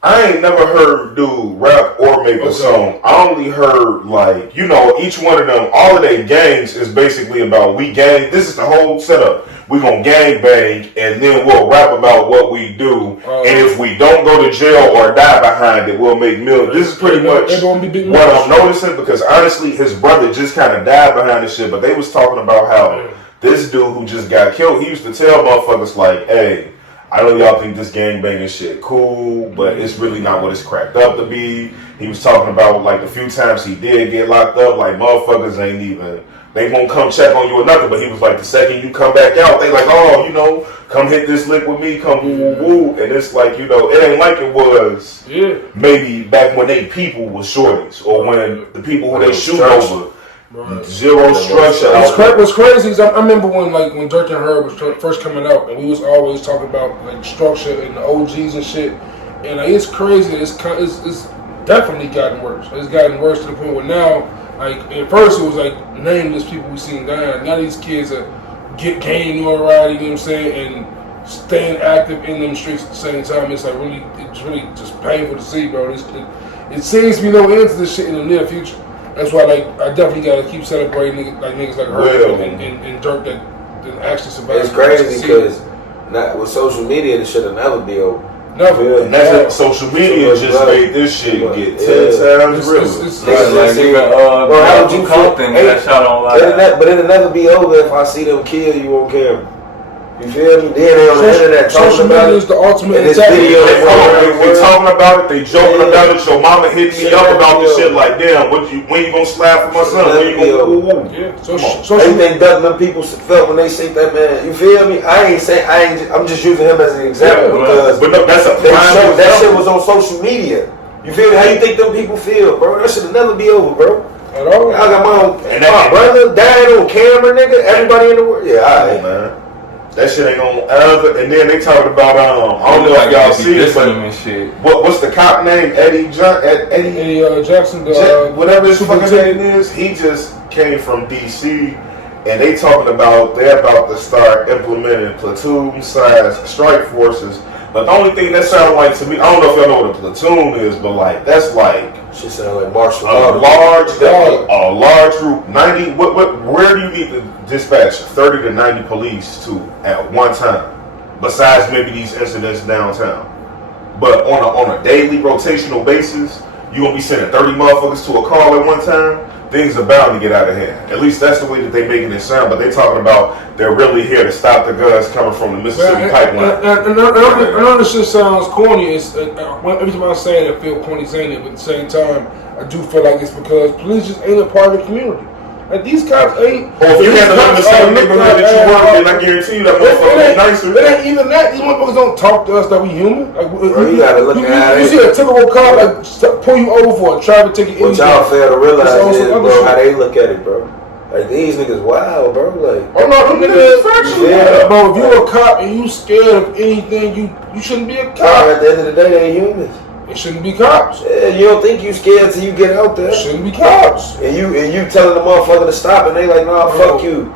I ain't never heard dude rap or make a song. I only heard, like, you know, each one of them, all of their gangs is basically about we gang. This is the whole setup. We gonna gang bang and then we'll rap about what we do. And if we don't go to jail or die behind it, we'll make millions. This is pretty much what I'm noticing, because honestly, his brother just kind of died behind this shit. But they was talking about how this dude who just got killed, he used to tell motherfuckers like, hey, I know y'all think this gangbanging shit cool, but it's really not what it's cracked up to be. He was talking about, like, the few times he did get locked up, like, motherfuckers ain't even, they won't come check on you or nothing, but he was like, the second you come back out, they like, oh, you know, come hit this lick with me, come woo. And it's like, you know, it ain't like it was maybe back when they people was shorties, or when the people who they shoot over. Right. Zero structure. What's crazy is I remember when Dirk and Herb was first coming out, and we was always talking about like structure and the OGs and shit. And like, it's crazy. It's definitely gotten worse. It's gotten worse to the point where now, like, at first it was like nameless people we seen dying. Now these kids are gaining notoriety. You know what I'm saying? And staying active in them streets at the same time. It's really just painful to see, bro. It seems to be no end to this shit in the near future. That's why, like, I definitely gotta keep celebrating niggas like her and Dirk that actually survived. It's crazy because with social media, this shit'll never be over. Never. And that's it. Social media just made this shit get 10 times real. How would you feel? But it'll never be over if I see them kill you on camera. You feel me? Then they on the internet talking about it. Social media is the ultimate attack. They talking about it. They joking about it. Your mama hitting me up about this shit. Like, damn, when you gonna slap for my son? When you gonna Anything them people felt when they see that, man. You feel me? I'm just using him as an example because but no, that's a that shit was on social media. You feel me? How you think them people feel, bro? That should never be over, bro. At all. I got my own. And my brother died on camera, nigga. Everybody in the world. Yeah, alright, man. That shit ain't gonna ever. And then they talking about I don't know if y'all see it, but what's the cop name? Eddie Jackson, whatever his fucking name is. He just came from DC, and they talking about they're about to start implementing platoon-size strike forces. But the only thing that sounds like to me, I don't know if y'all know what a platoon is, but like that's like shit sound like martial law. A large group, 90. Where do you need to dispatch 30 to 90 police to at one time? Besides maybe these incidents downtown, but on a daily rotational basis, you gonna be sending 30 motherfuckers to a call at one time. Things are bound to get out of hand. At least that's the way that they making it sound. But they talking about they're really here to stop the guns coming from the Mississippi pipeline. And I know this shit sounds corny. Every time I say it, I feel corny saying it. But at the same time, I do feel like it's because police just ain't a part of the community. Like these cops ain't. Or if you had to live in the same neighborhood that you work in, I guarantee you that motherfucker be nicer. It ain't even that. These motherfuckers don't talk to us that we human. Like, bro, you gotta look at it. You see a typical cop like pull you over for a traffic ticket. What y'all fail to realize is, bro, how they look at it, bro. Like these niggas wild, bro. Like, oh no, them niggas factual. Bro, if you a cop and you scared of anything, you shouldn't be a cop. At the end of the day, they humans. It shouldn't be cops. Yeah, you don't think you scared till you get out there. It shouldn't be cops. And you telling the motherfucker to stop, and they like, nah, fuck you.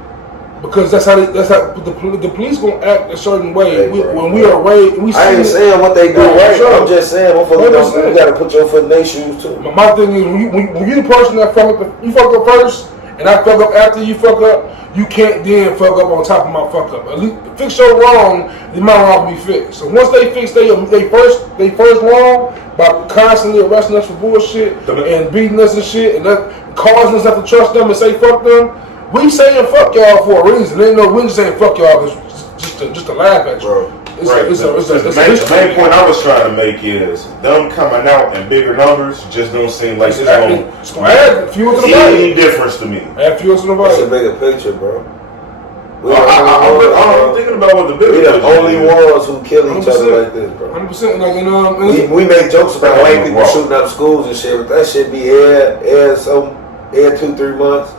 Because that's how the police gonna act a certain way. Hey, when we are raised, we. I ain't saying what they do right. Sure. I'm just saying, motherfucker, you gotta put your foot in their shoes too. My thing is, when you the person that fuck up first, and I fuck up after you fuck up, you can't then fuck up on top of my fuck up. At least fix your wrong, then my wrong will be fixed. So once they fix they first wrong by constantly arresting us for bullshit and beating us and shit, and that causing us not to trust them and say fuck them, we saying fuck y'all for a reason. Ain't no we just saying fuck y'all just to laugh at you. Bro. The main point I was trying to make is them coming out in bigger numbers just don't seem like it's going to add fuel to the body. Any difference to me. Add fuel to the body. It's a bigger picture, bro. I'm thinking about what the bigger picture is. We're the only ones who kill each other like this, bro. 100%. Like, we make jokes about white people shooting up schools and shit, but that shit be every 2-3 months.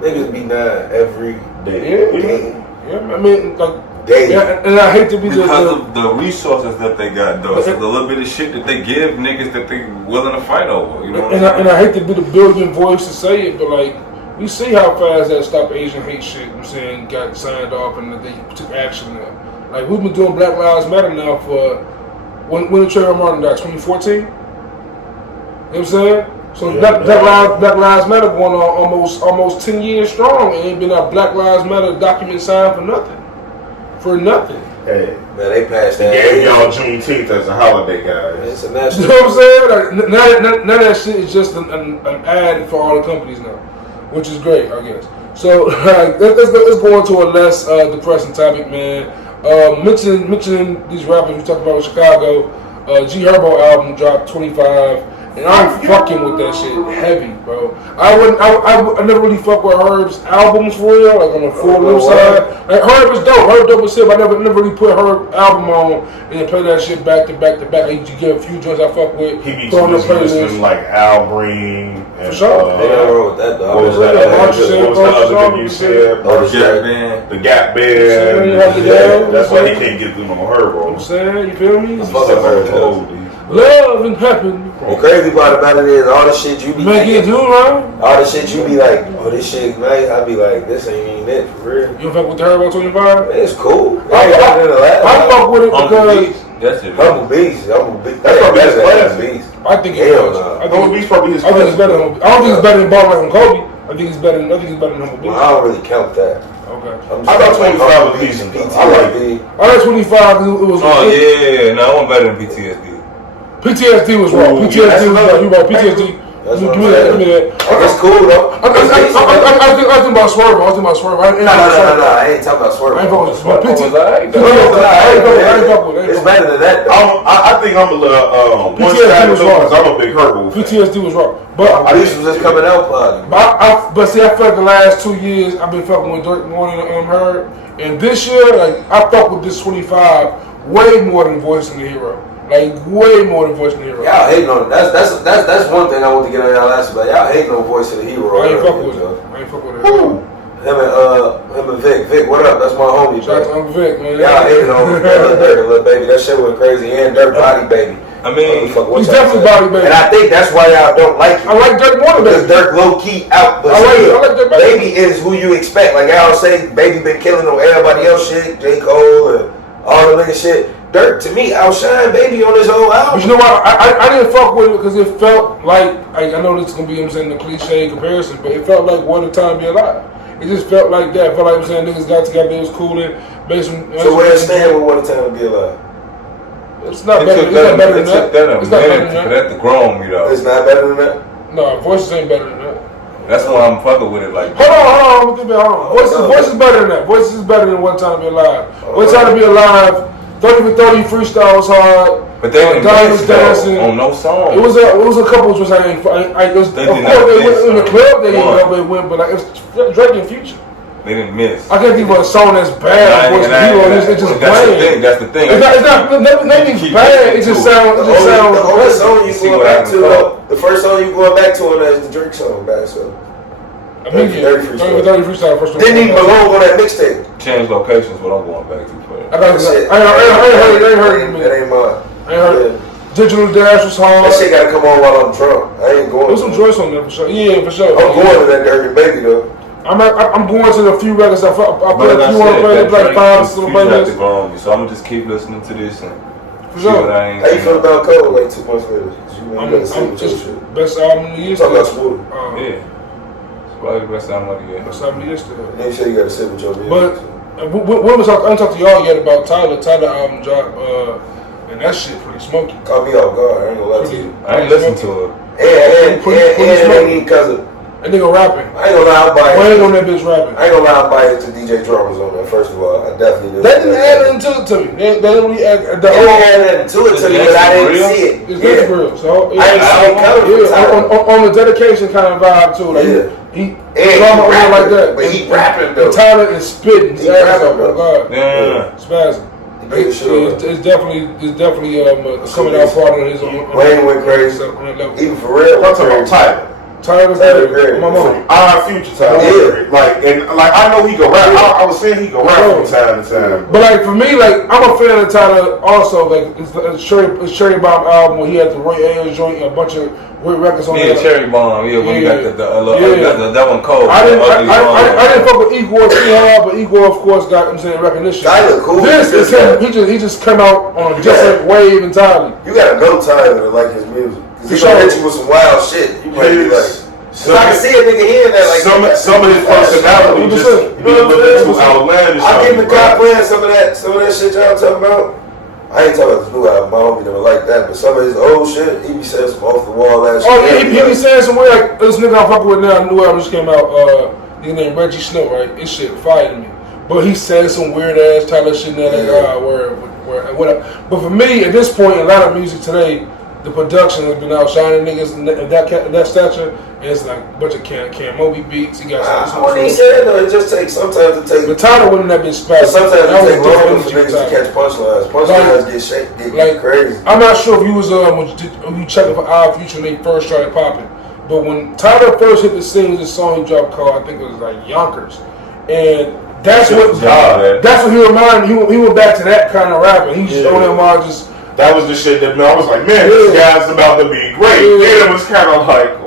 Niggas be dying every day. Yeah. I mean, like. Yeah, and I hate to be because of the resources that they got, though. It's a little bit of shit that they give niggas that they willing to fight over. You know what I'm saying? And I hate to be the billion voice to say it, but like we see how fast that Stop Asian Hate shit, you know what I'm saying, got signed off and they took action there. Like we've been doing Black Lives Matter now for when the Trayvon Martin died, 2014. You know what I'm saying? So Black Lives Matter going on almost 10 years strong, and ain't been a Black Lives Matter document signed for nothing. For nothing. Hey, man, they passed that. They gave y'all Juneteenth as a holiday, guys. It's a national. You know what I'm saying? Like, none of that shit is just an ad for all the companies now, which is great, I guess. So let's go into a less depressing topic, man. Mentioning these rappers we talked about in Chicago. G Herbo album dropped 25. And I'm fucking with that shit heavy, bro. I never really fuck with Herb's albums for real, like on the full loop side. Like Herb is dope. Herb dope as shit, but I never really put Herb album on and then play that shit back to back to back. I used to get a few joints I fuck with. He be listening like Al Green and for sure. They never wrote that though. What was the other thing you said? The Gap Band. The Gap Band. That's why he can't get them on Herb, bro. I'm saying, you feel me? Love and happen. The crazy part about it is all the shit you be all the shit you be like, oh this shit nice. I be like, this ain't even it for real. You fuck with the Herb on 25? It's cool. I fuck with it because that's it. Humble Beast. That's probably his class. I think it was. Humble Beast probably his class. I think it's better than. I don't think it's better than Ball Like on Kobe. I think it's better than Humble Beast. Well, I don't really count that. Okay. I thought 25 was decent. I like it. I like 25. It was. Oh yeah, no, I want better than PTSD. PTSD was wrong. PTSD was wrong. You wrong. PTSD. Give me that. That's cool though. I think about Swerve. I ain't talking about Swerve. I ain't fucking with Swerve. It's better than that though. I think I'm a little PTSD was wrong. because I'm a big Herbo fan. PTSD was wrong. But this was just coming out party. But see, I feel like the last 2 years I've been fucking with Dirt more than Herb. And this year, like I fuck with this 25 way more than Voice and the Hero. Like way more than Voice of the Hero. Y'all hating on it. That's one thing I want to get on y'all last about. Y'all hating on Voice of the Hero. I ain't fuck with it. I ain't fuck with it. Him and Vic. Vic, what up? That's my homie, Shout out to bro. Uncle Vic, man. Y'all hating on Dirk, little baby. That shit went crazy. And Dirk Body Baby. I mean, He's definitely Body Baby. And I think that's why y'all don't like him. I like Dirk more than Because Baby. Dirk low key out, but I like Dirk Baby. Baby is who you expect. Like y'all say, Baby been killing on everybody else shit, J. Cole and all the nigga shit. Dirk to me outshine Baby on his whole album. But you know what? I didn't fuck with it because it felt like I know this is gonna be the cliche comparison, but it felt like What a Time to Be Alive. It just felt like that. It felt like niggas got together, it was cooling. Based on, so where it stand with What a Time to Be Alive? It's not better. It's not better than that. It's not better than that. To grow me though. It's not better than that. No, Voices ain't better than that. That's why I'm fucking with it. Like, hold on. Voices is better than that. Voices is better than One Time to Be Alive. One Time to Be Alive. 30 for 30 freestyle was hard. But they didn't was dancing on no song. It was a couple which was of course they went in the club. They didn't win, but like it was Drake and Future. They didn't miss. I can't think of a song that's bad. It's just bland. That's the thing. It's not nothing's bad. It just sounds. The only song you going back to, the first song you going back to on that is the Drake song, back so. 30 freestyle first one. Didn't even belong on that mixtape. Change locations, what I'm going back to for that. I ain't heard it. That ain't mine. I ain't heard it. Digital Dash was hard. That shit gotta come on while I'm drunk. I ain't going. There's some Joyce on there for sure. Yeah, for sure. I'm going to that Dirty Baby though. I'm going to a few records. I put a few on the playlist, like 5 little playlists. So I'm gonna just keep listening to this and for sure. How you feel about Cole like 2 months later? I'm just best album of the year. Talk about Smooda. Yeah. It's probably the best album of the year. Best album of the year still. You say you gotta sit with your music. But I didn't talk to y'all yet about Tyler. Tyler album dropped, and that shit pretty smoky. Caught me off guard. I ain't gonna lie to you. I ain't listened to it. And it ain't even cause of. That nigga rapping. I ain't gonna lie, I'm biased. Wayne on that bitch rapping. I ain't gonna lie, I'm biased to DJ Drummers on that. First of all, I definitely did. They didn't add anything to it to me. They didn't really add They didn't add anything to it to me, but I didn't see it. It's Gangsta Grill. So I ain't see it coming. On the dedication kind of vibe too. Like he rapping like that. But he rapping though. Tyler is spitting. He rapping though. God. Yeah. Spazzing. It's definitely coming out farther than his own. Wayne went crazy. Even for real. I'm talking about Tyler. Tyler was great. My mom. Our future Tyler. Yeah. Like I know he can rap. I was saying he can rap from time to time. But like for me, like I'm a fan of Tyler. Also, like it's Cherry Bomb album when he had the Roy Ayers joint, a bunch of great records on there. Yeah, Cherry Bomb. Yeah, when you got that one cold. I didn't fuck with Igor too hard, but Igor of course got recognition. Tyler cool. This is him. He just came out on a different wave entirely. You gotta know Tyler to like his music. He gonna hit you with some wild shit. You might be like, I can see a nigga hearing that. Like some of his personality just be a little bit too outlandish. I give him the guy playing some of that shit y'all talking about. I ain't talking about this new album. My homie never like that, but some of his old shit, he be saying some off the wall ass shit. Oh yeah, he be saying some weird like this nigga I'm fucking with now. New album just came out. His name Reggie Snow, right? This shit fired me. But he said some weird ass Tyler shit in there. Like whatever. But for me, at this point, a lot of music today, the production has been outshining niggas in that stature, and it's like a bunch of Cam Moby beats. He got some. What he said though, it just takes sometimes to take. The Tyler wouldn't have been special. Sometimes it takes longer for niggas to catch punchlines. Punchlines get shaped, get crazy. I'm not sure if you was when you checking for Our Future when they first started popping, but when Tyler first hit the scene, this song he dropped called I think it was like Yonkers, and that's what he reminded. He went back to that kind of rapping. He's on him all just. That was the shit that I was like, man, this guy's about to be great. Then it was kind of like, I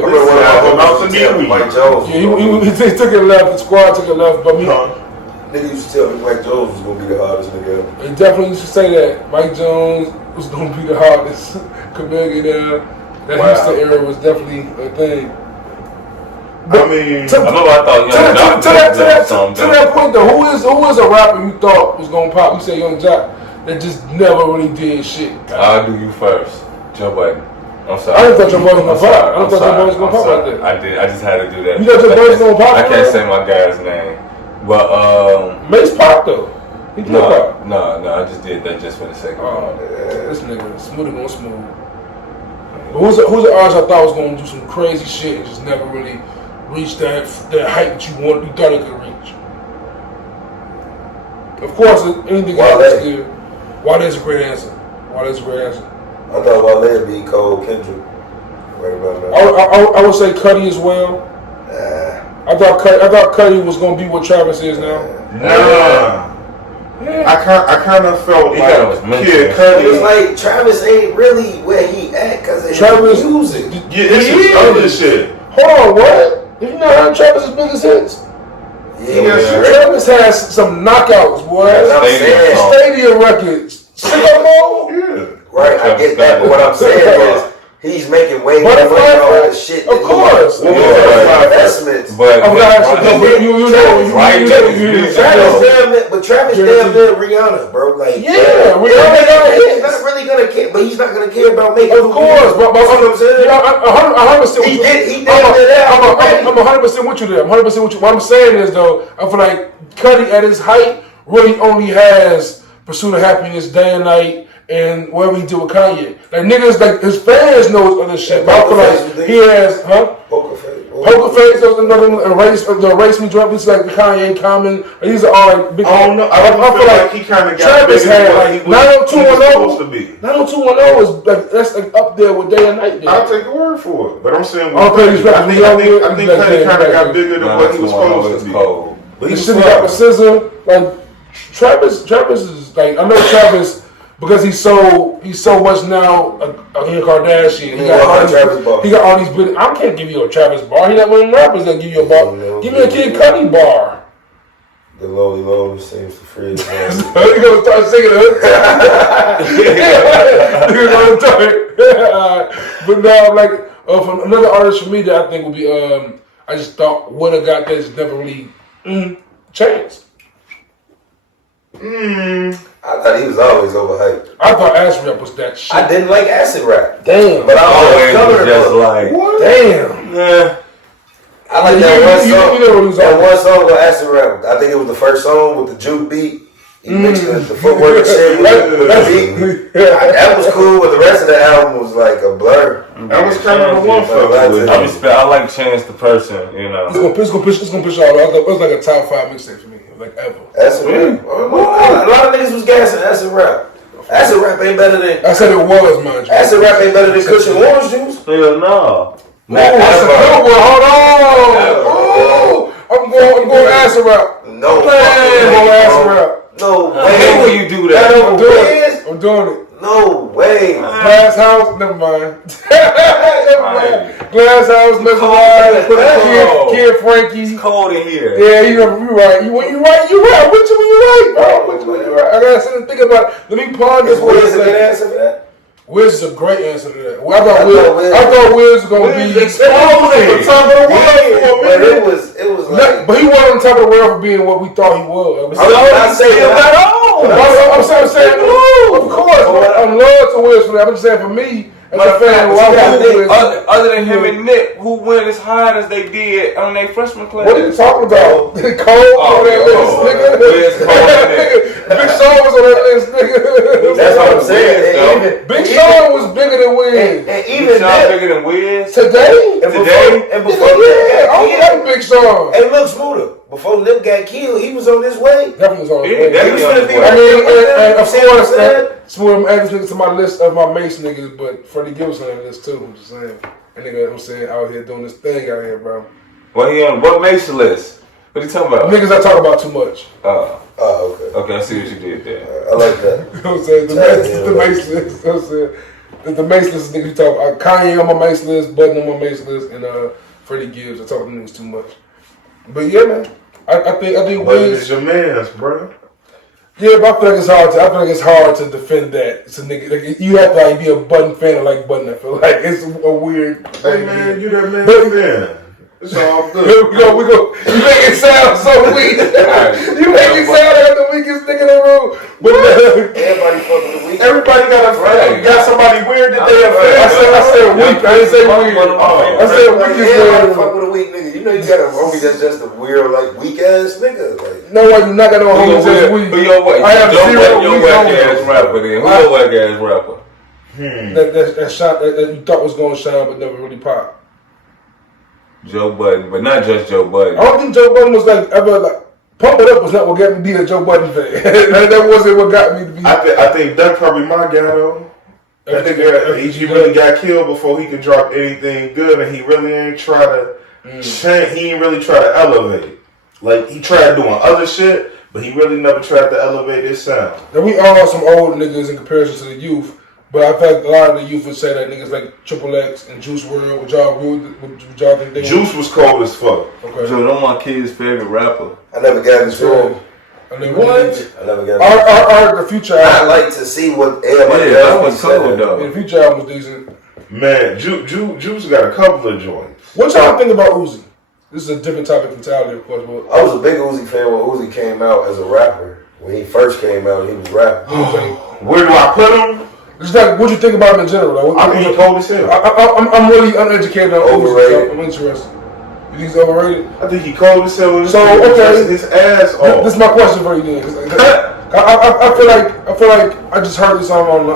remember one of my homies used to tell me Mike Jones. Yeah, he took it left. The squad took it left, but me. Nigga used to tell me Mike Jones was gonna be the hardest nigga ever. He definitely used to say that Mike Jones was gonna be the hardest. Comedian there. That Houston era was definitely a thing. But I thought to that point though, who is a rapper you thought was gonna pop? You said Young Jock. That just never really did shit. I'll do you first, Joe Biden. I'm sorry. I didn't thought your boy was gonna pop. I didn't thought your boy was gonna pop like that. I did. I just had to do that. You thought your boy was gonna pop? I can't say my guy's name, but Mace pop though. He did pop. No. I just did that just for the sake of it. This nigga Smooda gonna smooth. But who's the artist I thought was gonna do some crazy shit and just never really reach that height that you thought it could reach? Of course, anything else is good. Wale's a great answer. Why that's a great answer. I thought Wale beat Cole Kendrick. Right about that. I would say Cudi as well. I thought Cudi was gonna be what Travis is now. Nah. Yeah. I kind of felt like Kid Cudi. It was like Travis ain't really where he at because of his music. Yeah, this is other shit. Hold on, what? You know how Travis's biggest hits? Yeah. Travis has some knockouts, boy. Stadium records. Sicko Mode? Yeah. Right, I get that, but what I'm saying is he's making way more money on the shit. Of course. Investments. But Travis damn near Rihanna, bro. Like, yeah, Rihanna got hits. He's not really gonna care, but he's not gonna care about making. Of course, but you know what I'm saying? He did I'm I'm 100% with you there. I'm 100% with you. What I'm saying is though, I feel like Cudi at his height really only has Pursuit of Happiness, Day and Night, and whatever he did with Kanye. Like niggas, like his fans know his other shit. But I feel like he has, Poker Face, there's another Erase Me Drunk. It's like Kanye, Common. These are all like big. I don't know. I feel like he kind of got Travis bigger had than like what he was supposed to be. 90210 is like that's like up there with Day and Night. There. I'll take a word for it, but I'm saying I think Cudi kind of got bigger than what he was supposed to be. But he should have got the scissor. Like Travis is like I know Travis. Because he's so much now a Kardashian. He got all these big. I can't give you a Travis bar. He not one of them rappers that give you a bar. Give me a Kid Cudi bar. The low seems to free his hand. You gonna start singing it? But now, like from another artist for me that I think would be, I just thought would have got this never really changed. I thought he was always overhyped. I thought acid rap was that shit. I didn't like acid rap. Damn. But I always just like what? Damn. Yeah. I like that one song. You know that one song with acid rap. I think it was the first song with the juke beat. He mixed the footwork and shit with the beat. That was cool, but the rest of the album was like a blur. That was kind of the one for me. I like Chance the Person, you know. It's gonna push all out. It was like a top 5 mixtape for me, like ever. Acid rap. A lot of niggas was gassing acid rap. Acid rap ain't better than. I said it was, man. Acid rap ain't better than Cushion Orange Juice. Hell no. That's a good one. Hold on. I'm going acid rap. No. I'm going acid rap. No way. I hate when you do that. I'm doing it. No way. Glass House, never mind. Glass House, Mesmerized, Kid Frankie. It's cold in here. Yeah, you're right. When you right. With you when you right, bro. With you when you right. I gotta sit and think about it. Let me ponder this. Wiz a good answer for that? Wiz is a great answer to that. Well, I thought Wiz was gonna be exposed at the top of the world. But it was like. But he wasn't on top of the world for being what we thought he was. I'm not saying that. I'm saying, of course. I'm loyal to Wiz for that. I'm just saying for me, as a fan, other than him and Nick, who went as hard as they did on their freshman class. What are you talking about? Cole on that list, nigga. Big Sean was on that list, nigga. That's what I'm saying. Big Sean was bigger than Wiz. And even Sean bigger than Wiz today. And before I like Big Sean. Hey, look, Smooda. Before Nip got killed, he was on his way. Definitely was on his way. He was gonna be. I mean, and of course, Smooda, I'm adding this to my list of my Mace niggas, but Freddie Gibbs on that list too. I'm just saying, that nigga, I'm saying, out here doing this thing out here, bro. What he on? What Mace list? What are you talking about? Niggas I talk about too much. Oh, okay. Okay, I see what you did there. I like that. You know what I'm saying? The Mace list. You know what I'm saying? The Mace list is niggas you talk about. Kanye on my Mace list, Button on my Mace list, and Freddie Gibbs. I talk to niggas too much. But yeah, man. I think Wiz is your man's, bro. Yeah, but I feel like it's hard to defend that. It's a nigga. Like, you have to be a Button fan and like Button. I feel like it's a weird. Hey man, you that man. It's all good. we go. You make it sound so weak. You make it sound like the weakest nigga in the room. But everybody fucking the weak. Everybody got somebody weird that they I offend. said weak. I didn't say weird. I said weak is everybody fuck with a weak nigga. You know you got a homie that's just a weird, like weak ass nigga. Like, no, you're not got no homies that's weak. I have zero your whack ass rapper. Then who your whack ass rapper? That shot that you thought was gonna shine but never really popped. Joe Budden, but not just Joe Budden. I don't think Joe Budden was like ever like Pump It Up was not what got me to be a Joe Budden fan. That wasn't what got me to be. I think that's probably my guy though. That nigga, he really got killed before he could drop anything good, and he really ain't try to change. He ain't really try to elevate. Like he tried doing other shit, but he really never tried to elevate his sound. Now we all some old niggas in comparison to the youth, but I feel like a lot of the youth would say that niggas like Triple X and Juice WRLD. Would y'all think they Juice was cold as fuck. Okay. So them my kid's favorite rapper. I never got his film. I never What? did. I never got Our the Future I album. like to see what everybody Yeah, that else was be saying. cold though. The Future album was decent. Man, Juice got a couple of joints. What y'all think about Uzi? This is a different topic entirely, of course. But I was a big Uzi fan when Uzi came out as a rapper. When he first came out, he was rapping. Where do I put him? It's like, what you think about him in general? Like, I think he cold as hell. I'm really uneducated on Overrated. Uzi, so I'm interested. You think he's overrated? I think he cold as hell. So, okay. His ass off. This is my question for you then. 'Cause I feel like I just heard this on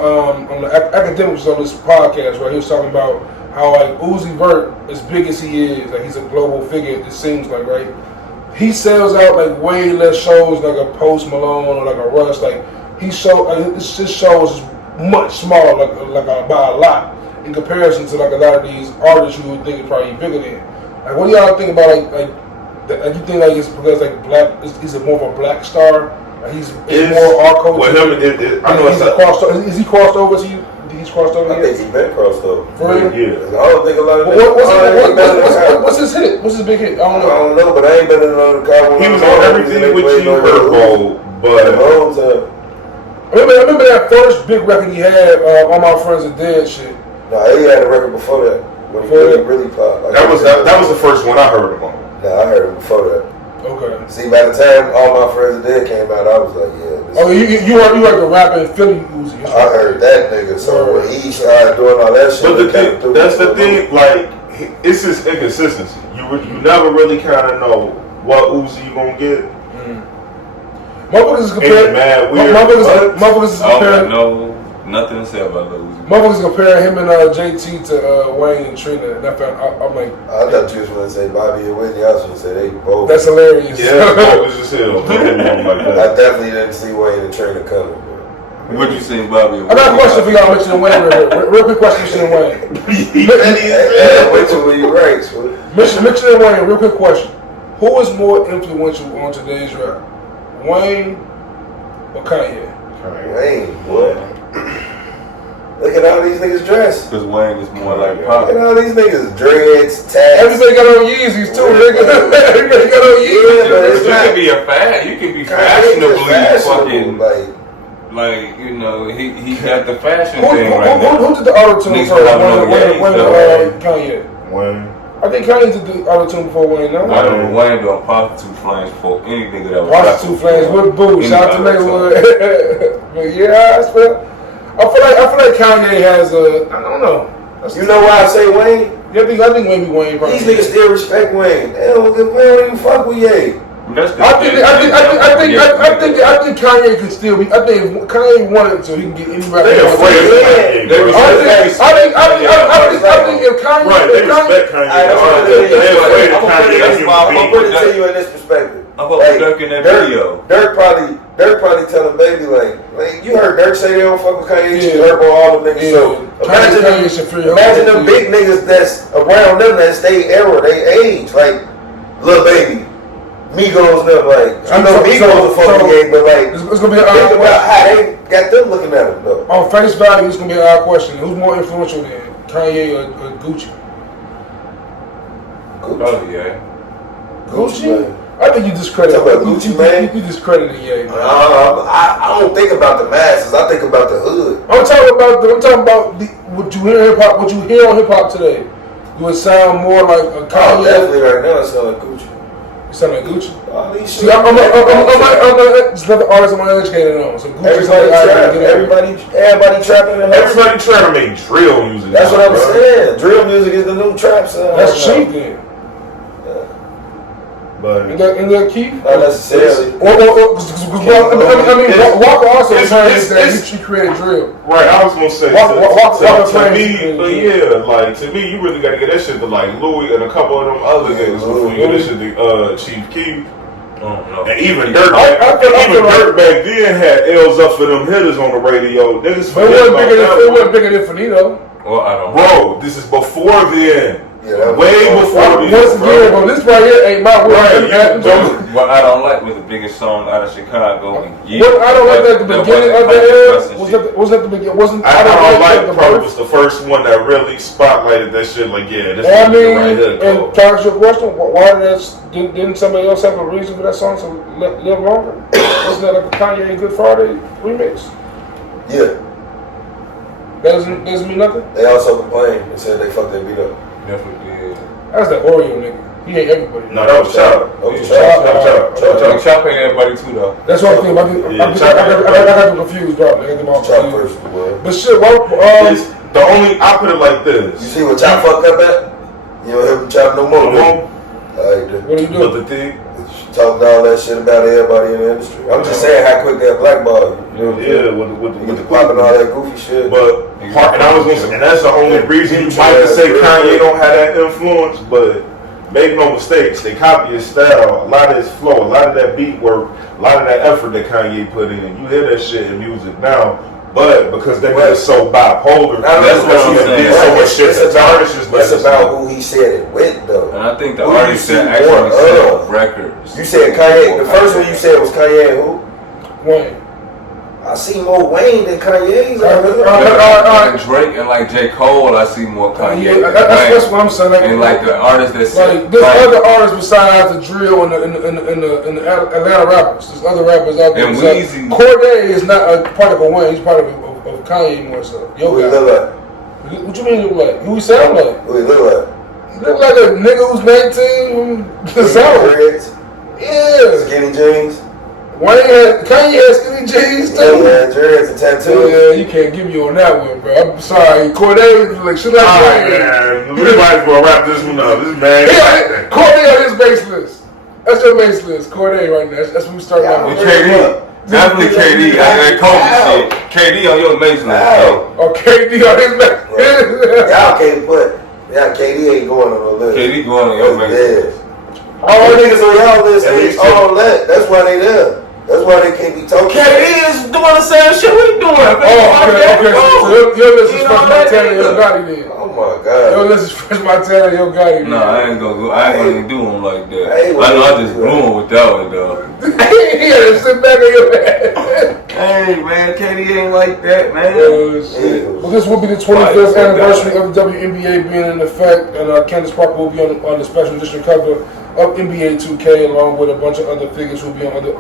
the academics on this podcast, right? He was talking about how like Uzi Vert, as big as he is, like he's a global figure. It seems like, right? He sells out like way less shows like a Post Malone or like a Russ. Like his shows is much smaller, like by a lot in comparison to like a lot of these artists you would think are probably bigger than. Like, what do y'all think about like you think like it's because like black? Is it more of a black star? Like he's more our culture. Well, him, I know it's is he crossed over to you? He's crossed over. I think he's been crossed over. For real? Yeah. I don't think a lot of What's his hit? What's his big hit? I I don't know, but I ain't been in another car. He was on everything with you, Herbo, but I remember that first big record he had, All My Friends Are Dead shit. Nah, he had a record before that. When he really popped. Like, that was the first one I heard him on. Nah, I heard him before that. Okay. See, by the time All My Friends Are Dead came out, I was like, yeah. Oh, you heard the rapper in Philly Uzi. I heard that nigga. So when he started doing all that shit, But that's the thing. Like, it's his inconsistency. You never really kind of know what Uzi you gonna get. Motherfuckers is comparing. Motherfuckers is comparing. No, nothing to say about Lil Uzi. Motherfuckers comparing him and JT to Wayne and Trina. And I'm like, I thought you was going to say Bobby and Whitney. I was going to say they both. That's hilarious. Yeah, that was just hell. I definitely didn't see Wayne and Trina coming. What you saying, Bobby? I got a question for y'all, Mitchell and Wayne. Real quick question, Mitchell and Wayne. Mitchell, when you right, Mitchell and Wayne, real quick question. Who is more influential on today's rap? Wayne or Kanye? Wayne, boy. Look at all these niggas dressed. Because Wayne is more like pop. Look at all these niggas dreads, tats. Everybody got on Yeezys too, nigga. Everybody got on Yeezys. Yeah, but it's You not. can be a fan. You can be Fashionable, fashionably fucking. Like, you know, he got the fashion thing right now. Who did the auto-tune Niggas for Wayne, Kanye? Wayne. I think Kanye did the auto-tune before Wayne, no? Wayne doing prostitute flames for any nigga that was Prostitute flames with boo. Shout out to Maywood. But yeah, I feel like Kanye has a, I don't know. You know why I say Wayne? Yeah, I think maybe Wayne probably. These niggas still respect Wayne. They don't even fuck with Ye. That's I think Kanye could still be. I think if Kanye wanted to, he can get anybody. They afraid of Kanye. They I think if Kanye, right, they respect Kanye. They're afraid of Kanye. I'm gonna put it to you in this perspective. I'm about to Dirk in that video. Dirk probably telling Baby like you heard Dirk say they don't fuck with Kanye. Yeah. You heard about all the niggas. Yeah. So imagine them big niggas that's around them that stay era, they age like Lil Baby. Migos, them like I know Migos are fucking gay, but like it's gonna be an think odd about how question. they got them looking at them though. On face value, it's gonna be an odd question. Who's more influential than Kanye or Gucci? Oh, yeah. Gucci? I think you discredit Gucci, man. You discredited Ye. I don't think about the masses. I think about the hood. I'm talking about what you hear hip hop. What you hear on hip hop today. You would sound more like a Kanye. Definitely right now it sound like Gucci. You sound like Gucci. All these See, I'm it's another artist I'm uneducated on. So Gucci's everybody trapping. Everybody trying to make drill music. That's what I'm saying. Drill music is the new trap sound. That's cheap then. But In that key? Not necessarily. I mean, Walker also claims that she created drill. right, I was gonna say Walker to me, but yeah, like to me, you really gotta get that shit to like Louis and a couple of them other niggas before you get that shit to Chief Keef. And even Dirt back then had L's up for them hitters on the radio. Niggas But it wasn't bigger than Finito. Well, I don't. Bro, this is before then. Yeah, way before then. Once again, bro, this right here ain't my word. What I don't like was the biggest song out of Chicago. What I don't like at the beginning of the era was at the beginning. I don't like probably was the first one that really spotlighted that shit. Like, yeah, this is the right hood. And to answer your question, why didn't somebody else have a reason for that song to live longer? Wasn't that like a Kanye and Good Friday remix? Yeah. That doesn't mean nothing? They also complained and said they fucked their beat up. Definitely did. That's that Oreo nigga. He ain't everybody. No, that was Chop. Chop ain't everybody too though. That's what I'm thinking about. I got them confused, bro. Chop first, boy. But shit, I put it like this. You see what Chop fucked up at? You don't hear from Chop no more. What do you do? But the thing, talking all that shit about everybody in the industry. I'm just saying how quick that blackball you. Yeah, with the popping all that goofy shit. But and I was gonna say, and that's the only reason you might say Kanye don't have that influence. But make no mistakes, they copy his style, a lot of his flow, a lot of that beat work, a lot of that effort that Kanye put in. You hear that shit in music now. But because that nigga's so bipolar, that's what you did so much shit to tarnish his legacy. It's about who he said it with, though. And I think the artists that actually sell records. You said Kanye. The first one you said was Kanye and who? Wayne. I see more Wayne than Kanye's. Like Drake and like J. Cole, I see more Kanye. That's what I'm saying. And like the artists that say, like there's other artists besides the drill and the Atlanta rappers. There's other rappers out there. And Weezy. Cordae is not a part of Wayne. He's part of Kanye more so. Who he look like? What you mean you look like? Who he sound like? Who he look like? He look like a nigga who's 19 who dreads? Yeah. Skinny jeans? Kanye had skinny jeans too. Yeah, dreads and tattoos. Yeah, you can't give me on that one, bro. I'm sorry. Cordae like shit like that. Man, we might as well wrap this one up. This man. Cordae on his base list. That's your base list. Cordae right now. That's what we start off with. KD. Definitely KD. I got Kobe shit. KD on your base list. Oh, KD on his base list. Y'all can't put. Yeah, KD ain't going on the list. KD going on your base list. All niggas on y'all list ain't all that. That's why they there. That's why they can't be talking. KD is doing the same shit we doing. Okay. So your list is Fresh Montana, Yo Gotti then. Oh my God. Your list is Fresh Montana, Yo Gotti. No, I ain't gonna do them like that. I know I just blew him with that one though. Yeah, sit back on your head. Hey man, KD ain't like that, man. Well, this will be the 25th anniversary of the WNBA being in effect, and Candace Parker will be on the special edition cover of NBA 2K, along with a bunch of other figures who will be on other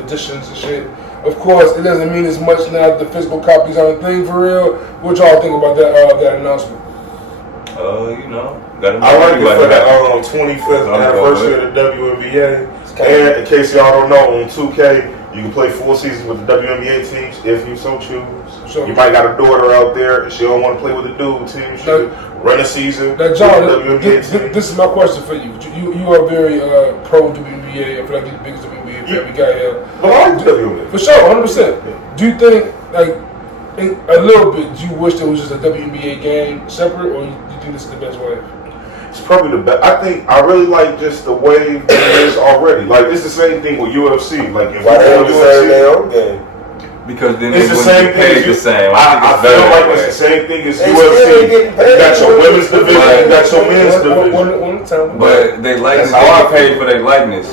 editions and shit. Of course, it doesn't mean as much now that the physical copies aren't a thing for real. What y'all think about that announcement? I like it for the 25th anniversary of the WNBA. And in case y'all don't know, on 2K, you can play 4 seasons with the WNBA teams if you so choose. You might got a daughter out there and she don't want to play with the dude team. She can run a season. Now, John, this is my question for you. You are very pro WNBA. I feel like you're the biggest WNBA fan we got here. But I like WNBA. For sure, 100%. Do you think, like, a little bit, do you wish there was just a WNBA game separate, or do you think this is the best way? It's probably the best. I really like just the way it is already. Like, it's the same thing with UFC. Like, if why they don't deserve their own game? Because then it's the same thing. The same. I feel like it's the same thing as UFC. You got your women's division, you got your men's division. But they likeness, they get paid for their likeness.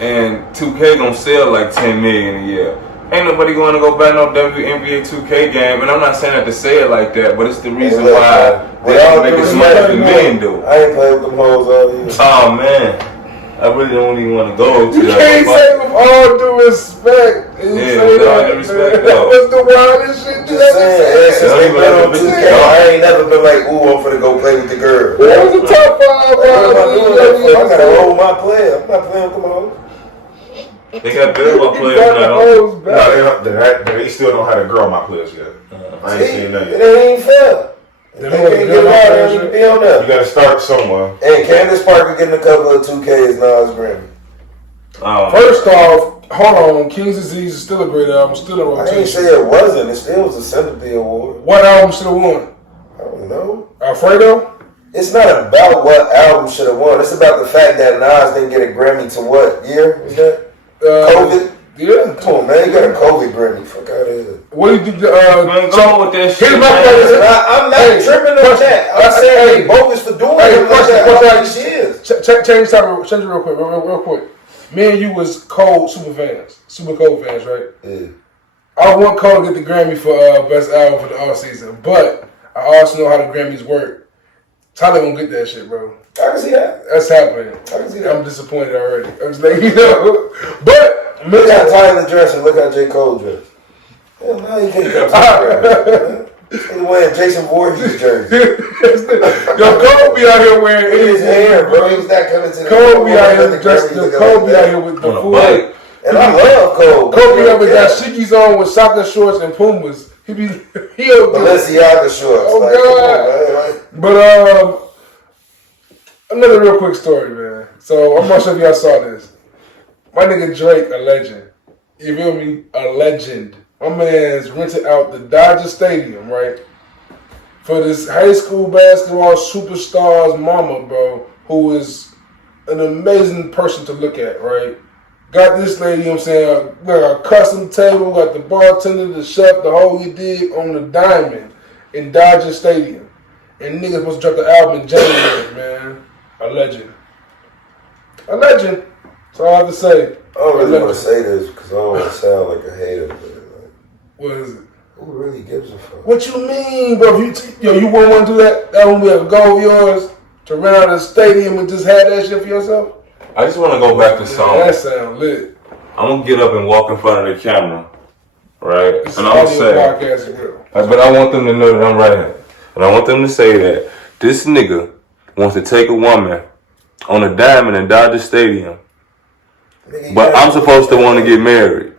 And 2K gonna sell like 10 million a year. Ain't nobody going to go buy no WNBA 2K game, and I'm not saying that to say it like that, but it's the reason why they don't make as much as the men do. I ain't played with them hoes all year. Oh man, I really don't even want to go to you that. You can't say with all due respect. And yeah, say with all due respect. That was the wildest shit you ever said. Since they played on 2K, I ain't never been like, ooh, I'm finna go play with the girl. That was a top 5. I gotta roll my player. I'm not playing with them hoes. They got basketball players now. No, they still don't have to grow my players yet. I ain't seen that yet. It ain't fair. They can't get out there and be on that. You gotta start somewhere. And Candace Parker getting a couple of 2Ks Nas Grammy. First off, hold on, King's Disease is still a great album, still a rotation. I ain't say it wasn't. It still was a Sympathy Award. What album should have won? I don't know. Alfredo? It's not about what album should have won. It's about the fact that Nas didn't get a Grammy to what year was that? COVID? Yeah. Come on, man. You got a COVID Grammy. Fuck out of here. What do you think? Go with that shit. I'm not tripping on that. I'm saying they bogus for doing it like that. Change it real quick. Real quick. Me and you was super Cole fans, right? Yeah. I want Cole to get the Grammy for best album for the all season, but I also know how the Grammys work. Tyler gonna get that shit, bro. I can see that. That's happening. I can see that. I'm disappointed already. I'm just letting you know. But look how Tyler dressed and look how J. Cole dressed. Hell, now he can't come to the He's wearing Jason Voorhees jersey. Yo, Cole be out here wearing his hair, bro. He's not coming to the Cole be out here dressed. Cole be out here with the full. And I love Cole. Cole be out with dashikis on with soccer shorts and Pumas. He Balenciaga shorts. Oh, like, God. But another real quick story, man. So I'm not sure if y'all saw this. My nigga Drake, a legend. You feel me? A legend. My man's rented out the Dodger Stadium, right? For this high school basketball superstar's mama, bro, who is an amazing person to look at, right? Got this lady, you know what I'm saying, got a custom table, got the bartender, the chef, the whole you did on the diamond in Dodger Stadium. And niggas supposed to drop the album in January, man. A legend. A legend. That's all I have to say. I don't really want to say this because I don't want to sound like a hater. But like, what is it? Who really gives a fuck? What you mean, bro? You wouldn't want to do that? That wouldn't be a goal of yours to rent out a stadium and just have that shit for yourself? I just want to go back to something. That sound lit. I'm going to get up and walk in front of the camera, right? It's and I'm going to say, but I want them to know that I'm right. And I want them to say that this nigga wants to take a woman on a diamond in Dodger Stadium, but I'm supposed to want to get married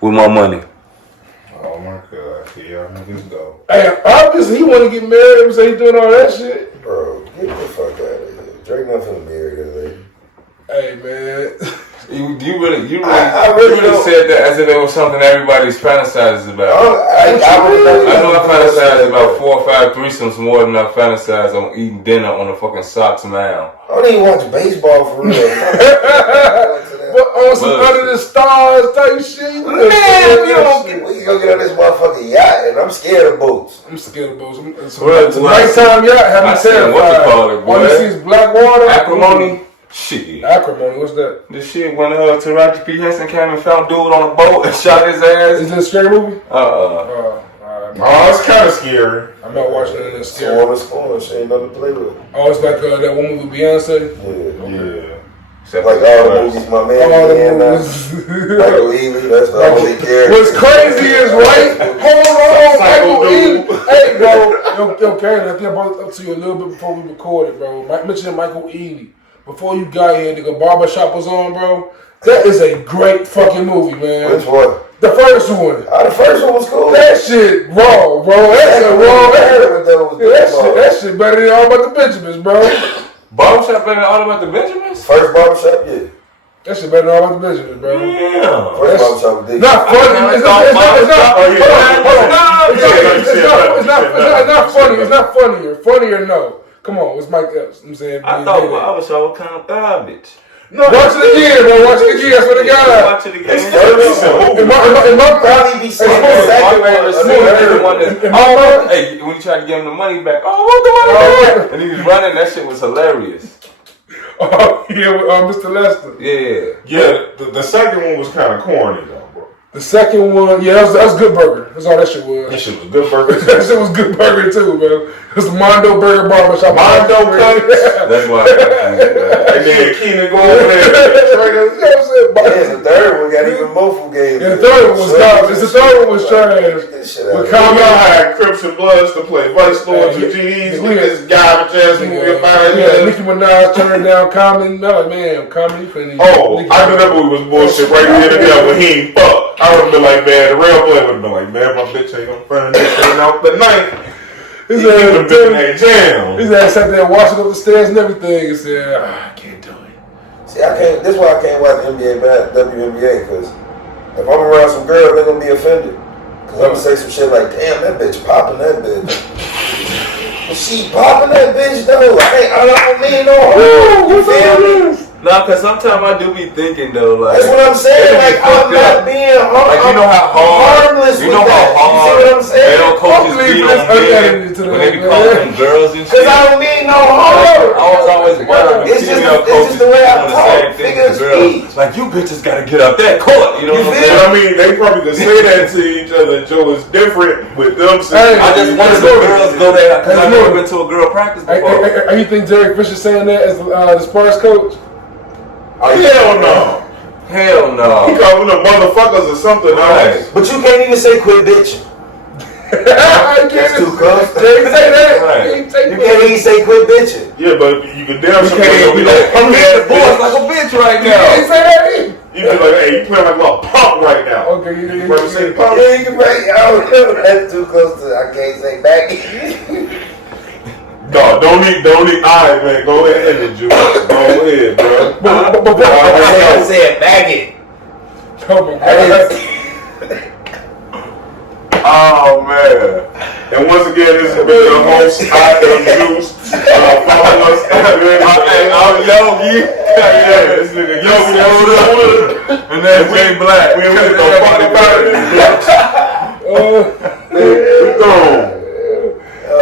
with my money. Oh my God, here niggas go. Hey, obviously he want to get married, so he doing all that shit. Bro, get the fuck out of here. Drake not finna marry that lady. Hey man. You really said that as if it was something everybody's fantasizes about. I know I fantasize about 4 or 5 threesomes more than I fantasize on eating dinner on a fucking Sox mound. I don't even watch baseball for real. But on some under the stars type shit. Man, we can go get on this motherfucking yacht, and I'm scared of boats. I'm scared of boats. It's a nighttime yacht. Have me terrified. What you call it, boy? All you see is black water. Acrimony. Shit. Acrimony, what's that? This shit when Taraji P. Henson came and found dude on a boat and shot his ass. Is it a scary movie? Oh, it's kind of scary. I'm not watching it in scary. She ain't nothing to play with. Oh, it's like that one movie with Beyonce? Yeah. Except like all the movies my man Michael Ealy, that's the only character. What's crazy is, right? Hold on, Michael Ealy. Hey, bro. Yo, Karen, I think I brought it up to you a little bit before we recorded, bro. Mentioning Michael Ealy. Before you got here, nigga, Barbershop was on, bro. That is a great fucking movie, man. Which one? The first one. The first one was cool. That shit raw, bro. That's a raw. That shit better than All About the Benjamins, bro. Barbershop better than All About the Benjamins? First Barbershop, yeah. That shit better than All About the Benjamins, bro. Yeah. First Barbershop was not funny. It's not funny. It's not funnier. Funnier, no. Come on, it's Mike Epps. I'm saying. I thought Barbershop was kind of garbage. No, watch it again, bro. Watch it again. That's what they got. Watch it again. Hey, when you try to give him the money back, what the money? And he was running. That shit was hilarious. Oh yeah, with Mr. Lester. Yeah. The second one was kind of corny though, bro. The second one, yeah, that was Good Burger. That's all that shit was. That shit was Good Burger. That shit was Good Burger too, man. It was the Mondo Burger Barbershop. Mondo Cuts. That's why. And then Keenan go over there. The third one got even more forgave. Yeah, the third one was garbage. The third one was trash. We had Crips and Bloods to play Vice Lords and GDs. Look at this garbage ass movie about it. Nicki Minaj turned down Common. No, man, Common. I remember we was bullshit right here and there when he ain't fucked. I would have been like, man, the real player would have been like, man, my bitch ain't gonna find this thing out the night. He would have been in that jam. His ass sat there washing up the stairs and everything and said, I can't do it. See, this is why I can't watch NBA, WNBA, because if I'm around some girl, they're gonna be offended. Because I'm gonna say some shit like, damn, that bitch popping that bitch. She popping that bitch though. I don't mean no harm. You feel me? Nah, cause sometimes I do be thinking though, like that's what I'm saying. Like I'm not being like you know how hard, harmless. you know with how that. hard You see what I'm saying? they don't coaches beat on men when they be calling them girls and shit. Cause I don't mean no harm. I was always wondering. It's just the way I talk. Niggas eat. Like you bitches gotta get up that court. You know what I'm saying? I mean, they probably could say that to each other. Joe is different with them. I just wanted the girls go there because I've never been to a girl practice before. You think Derek Fisher saying that as the Spurs coach? Oh, hell no. Hell no. He calling them motherfuckers or something else. But you can't even say quit bitching. That's too close. They say that. Right. You can't even say quit bitching. Yeah, but you can damn sure be like, I'm hitting the boys like a bitch right now. You can't say that either. You be like, hey, you playing like a little punk right now. Okay, you first say punk. Yeah, you can break. I don't know. That's too close to. I can't say back. No, don't eat. All right, man, go ahead and Juice. Go ahead, bro. I said back it. Oh man! And once again, this has been your host, I am Juice. Follow us I'm Yogi. Yeah, this nigga Yogi Smooda. And that's Jay Black. We ain't gonna body about it.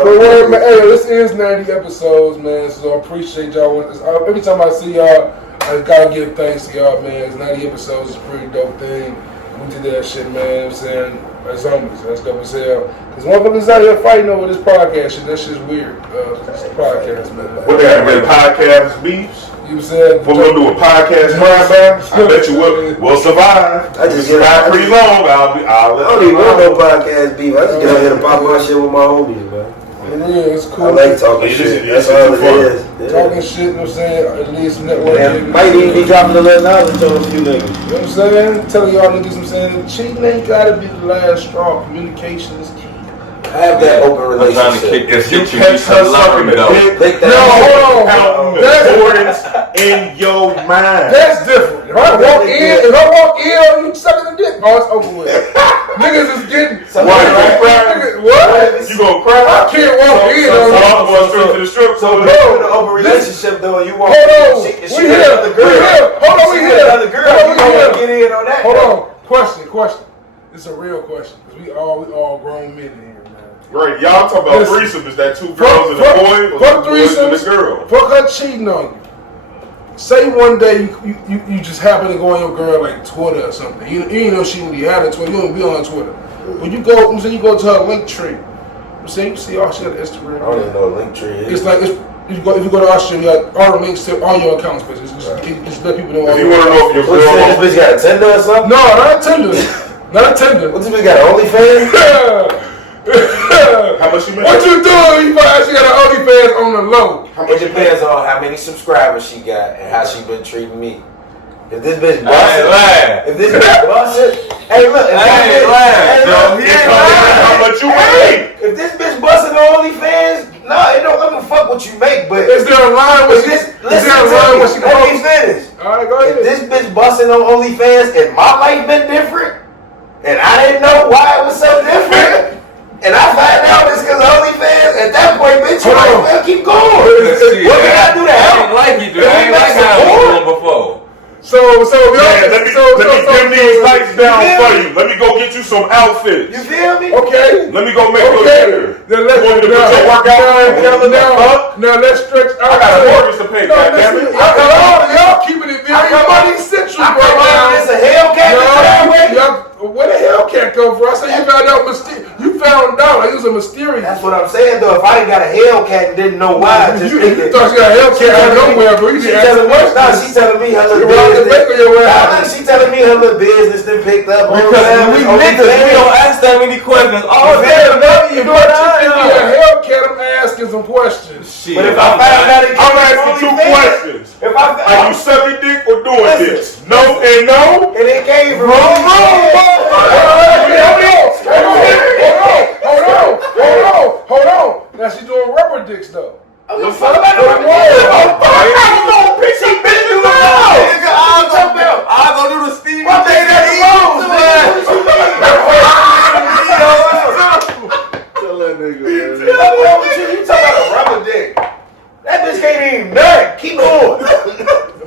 But word, man, hey, this is 90 episodes, man. So I appreciate y'all. Every time I see y'all, I gotta give thanks to y'all, man. 90 episodes is a pretty dope thing. We did that shit, man. You know what I'm saying, as homies, that's dope as hell. Cause motherfuckers out here fighting over this podcast shit. That shit's weird. It's a podcast, man. What they got to podcast beefs? You said we're gonna do a podcast drive-by. I bet you we'll survive. I just survive pretty long. I don't even want no podcast beef. I just get out here and pop my shit with my homies, man. Yeah, it's cool. I like talking shit. That's all it is. Talking shit, you know what I'm saying? At least networking. Might even be dropping a little knowledge on a few niggas. You know what I'm saying? Telling y'all niggas, I'm saying, cheating ain't gotta be the last straw. Communication is key. Have that open relationship. I'm trying to kick this You shit. catch her sucking the dick. No, hold on. Importance in your mind. That's different. If I walk in, you sucking the dick, oh, it's over with. Niggas is getting. What? You gonna cry? I can't walk in. I'm going straight to the strip. So when you're in an open relationship, though, and you walk in, she with another girl. Hold on, we here. Another girl. You don't get in on that. Hold on. Question. It's a real question because we all grown men in here. Right, y'all talk about threesome. Is that two girls and a boy, or two boys and a girl? Fuck her cheating on you. Say one day you just happen to go on your girl like Twitter or something. You ain't know she really had a Twitter. You don't be on Twitter. When you go, you go to her link tree. I'm saying you see all she got Instagram. I don't even know what link tree is. It's like if you go to our shit, you got all the links to all your accounts, but just let people know. If you want to know if your girl, this bitch got a Tinder or something? No, not a Tinder. Not a Tinder. What this bitch got an OnlyFans? How much you make? What you doing? You find out she got an OnlyFans on the low. It depends on how many subscribers she got and how she been treating me. If this bitch busted, hey look, how much you make? If this bitch busting on OnlyFans, it don't let me fuck what you make. But is there a line where she? Let me finish. All right, go ahead. If this bitch busting on OnlyFans and my life been different, and I didn't know why it was so different. And I find out it's because OnlyFans. At that point, bitch, you might as well keep going. What can I do to help? I ain't like you, dude. I ain't like how I was doing before. Let me dim these lights down for you. Let me go get you some outfits. You feel me? Okay. Let me go make you better. Then let's put your workout. Now let's stretch out. I got a mortgage to pay. Goddammit. Y'all keeping it very money central right now. It's a Hellcat. Where the Hellcat come from? I said you found out. You found out like it was a mysterious. That's what I'm saying though. If I ain't got a Hellcat and didn't know why, you thought she got a Hellcat out of nowhere, but you didn't ask the question. She telling me her little business. She telling me her little business then picked up. Because we niggas, we don't ask that many questions. Oh, damn, you know what? You give me a Hellcat, I'm asking some questions. But if I found out, I'm asking two questions. Are you sucking dick or doing this? No and no. And it came from Hold on. Now she's doing rubber dicks though. I'm gonna fuck about rubber dicks. I don't know, bitch. She been through the road. I'm gonna do the Stevie What they got to Tell that nigga, man. You talking about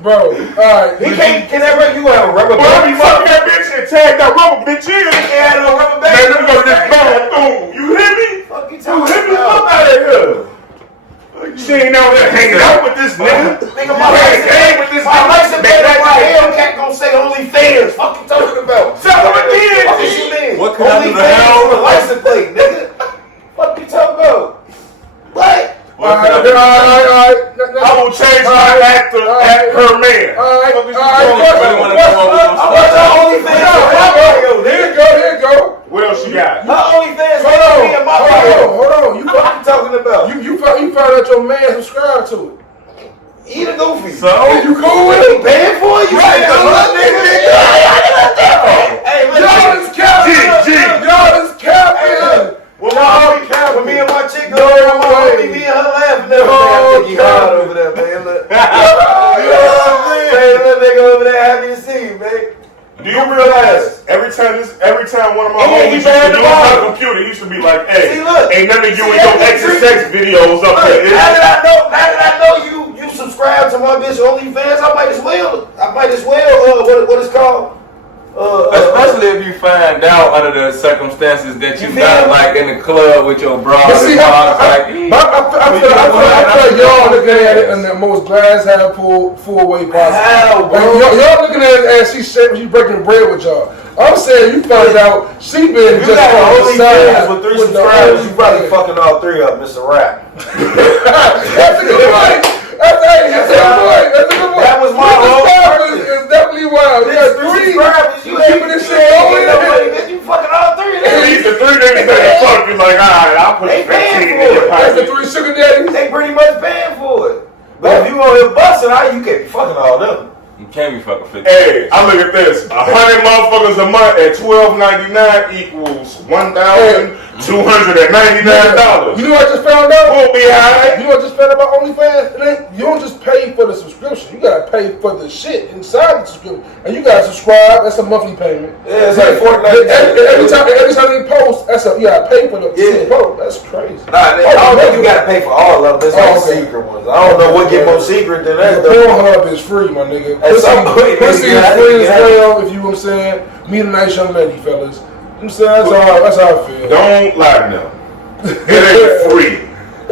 Bro, alright. Can that break? You have a rubber Boy, I be fucking that bitch and tag that rubber bitch in. He had no rubber band. Man, let me go to this boom. You hear me? Fuck you You talking hit me about? up out of here. She ain't out there hanging out with this nigga. Nigga, my license plate on my Hellcat gonna say OnlyFans. Fuck you talking about? Tell him again. What you mean? What can I do to OnlyFans help? on the license plate, nigga. Fuck you talking about? What? Alright. I will change my actor at her man. Alright. I want your OnlyFans. Here you go. What else you got? My OnlyFans ain't me and my Hold on. You What you talking about? You found out your man subscribed to it. Eat a goofy. So You cool with You it? paying for it? You Right, paying for it, nigga? Hey, Y'all is capping. Y'all is capping. When me and my chick go around my homie, me and her laughing every day. I think he hard over there, man. Look. You know what I'm saying? Hey, little nigga over there, happy to see you, man. Do you realize every time one of my homies used to use my computer, he used to be like, "Hey, See, look. ain't none of you and your extra sex videos up there." Now that I know you subscribe to my bitch OnlyFans, I might as well. What it's called? especially if you find out under the circumstances that you You got feel me? like in the club with your bra. But see, I feel y'all looking at it in the most glass half full way possible. How, bro? Like, y'all looking at it as she's breaking bread with y'all. I'm saying you found out she been If just you got on the OnlyFans side with 3 the subscribers, you probably OnlyFans. fucking all 3 of them. It's a wrap. That's a good point. That's a good point. That was my whole subscribers purpose. is definitely wild. You got 3 subscribers. You keeping this shit going. You fucking all 3 of them. These the 3 niggas that fuck is like, alright, I'll put They 15 paying in for your it. That's the pocket. 3 sugar daddies. They pretty much paying for it. But if you on here busting, how you can't be fucking all them? You can't be fucking 50. Hey, I look at this. 100 motherfuckers a month at $12.99 equals $1,299. You know what I just found out? We'll be alright. You know what I just found out about OnlyFans? You don't just pay for the subscription. You gotta pay for the shit inside the subscription, and you gotta subscribe. That's a monthly payment. Yeah, it's like $49. Every time they post, you gotta pay for the post. That's crazy. Nah, I don't think you gotta pay for all of them. There's like secret ones. I don't know what get more secret than that. Pornhub is free, my nigga. Pussy is free as well. If you know what I'm saying. Meet a nice young lady, fellas. You know what I'm saying? That's how I feel. Don't lie to them. It ain't free.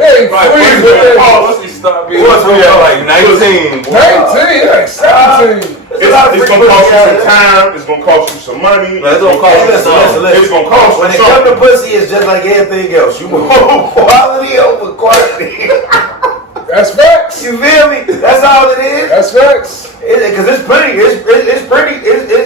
It ain't free, but Once you start being like 19. 19, like 17. It's gonna cost you some time. It's gonna cost you some money. It's gonna cost you some. It's gonna cost you When it something. comes to pussy, it's just like anything else. You want quality over quantity. That's facts. You feel me? That's all it is. That's facts. Because it's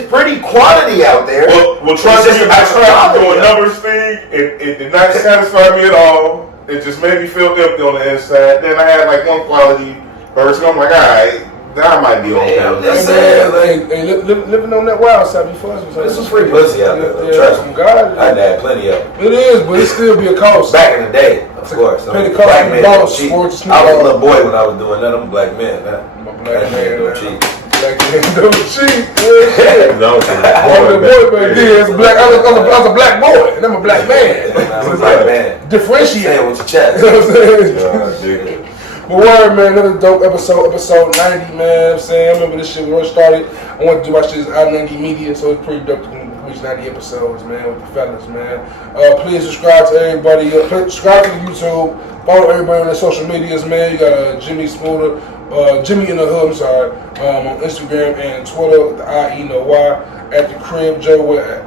pretty quantity out there. Well, trust me, I tried to do a numbers thing. It did not satisfy me at all. It just made me feel empty on the inside. Then I had like one quality person. I'm like, all right, that might be okay. Living on that wild side be fun. There's some free pussy out there. Though. Trust me. God, I had plenty of it. it is, but it still be a cost. Back in the day, of course. Pay the Black cost men of don't boss, cheat. sports, I was a little boy when I was doing that. I'm a black man now. I'm a black man don't now. cheat. Black man don't cheat. No, I'm a boy back then. I was a black boy, and I'm a black man. I'm a black man. Differentiate. Say it with your chest. You know what I'm saying? But word, man, another dope episode 90, man. I'm saying, I remember this shit when it started. I wanted to watch this Ep.90 media, so it's pretty dope to reach 90 episodes, man, with the fellas, man. Please subscribe to everybody. Subscribe to the YouTube. Follow everybody on their social medias, man. You got Jimmie Smooda, Jimmie in the Hood, I'm sorry, on Instagram and Twitter with the I, E, no Y, at the crib, Joe, where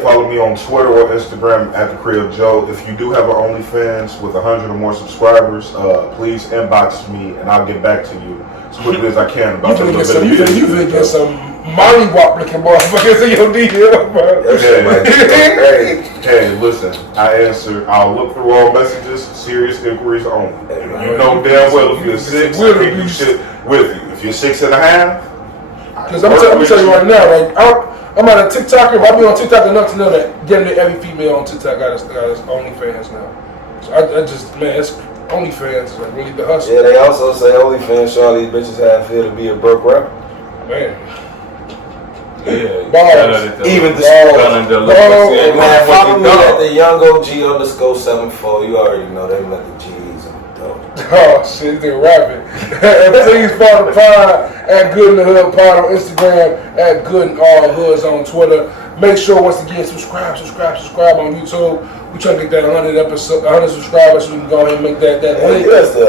Follow me on Twitter or Instagram at the Crib Joe. If you do have an OnlyFans with 100 or more subscribers, please inbox me and I'll get back to you as quickly as I can about the ability. You finna get some Molly Wop looking motherfuckers in your DM, bro. Hey, listen, I'll look through all messages, serious inquiries only. You know damn well if you're 6, I can do shit with you. If you're 6.5, because I'm gonna tell you right now, like, I'm on a TikToker, but I be on TikTok enough to know that getting every female on TikTok got his OnlyFans now. So I just, man, it's OnlyFans is like really the hustle. Yeah, they also say OnlyFans show these bitches how it feel to be a broke rapper. Man. Yeah, Balls. Even the balls. Man, follow me at the Young OG _74. You already know they let the G's on the dope. Oh shit, they're rapping. Please follow the pod at Good in the Hood Pod on Instagram, at Good in All Hoods on Twitter. Make sure, once again, subscribe on YouTube. We trying to get that 100 subscribers so we can go ahead and make that link. Yes, we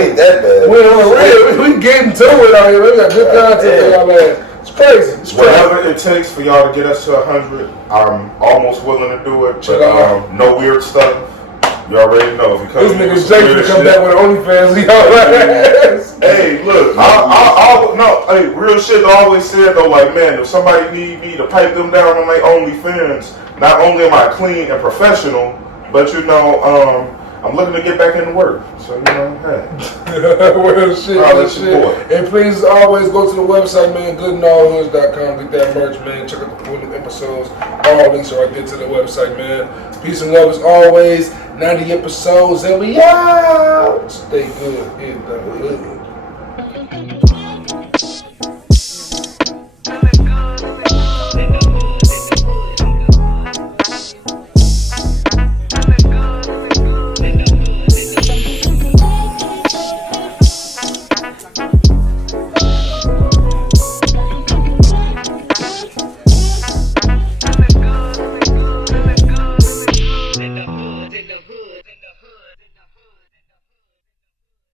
ain't that bad. We getting to it out here. We got good content for y'all, man. It's crazy. Whatever it takes for y'all to get us to 100, I'm almost willing to do it. But no weird stuff. You already know. If you come this nigga Jake to come back with OnlyFans. Hey, look, hey, real shit. I always said though, like, man, if somebody need me to pipe them down on their OnlyFans, not only am I clean and professional, but you know, I'm looking to get back into work. So you know, hey. Real shit. And please, as always, go to the website, man, goodandallhoods.com. Get that merch, man. Check out the full episodes. All links are right there to the website, man. Peace and love as always. 90 episodes and we out. Stay good in the hood.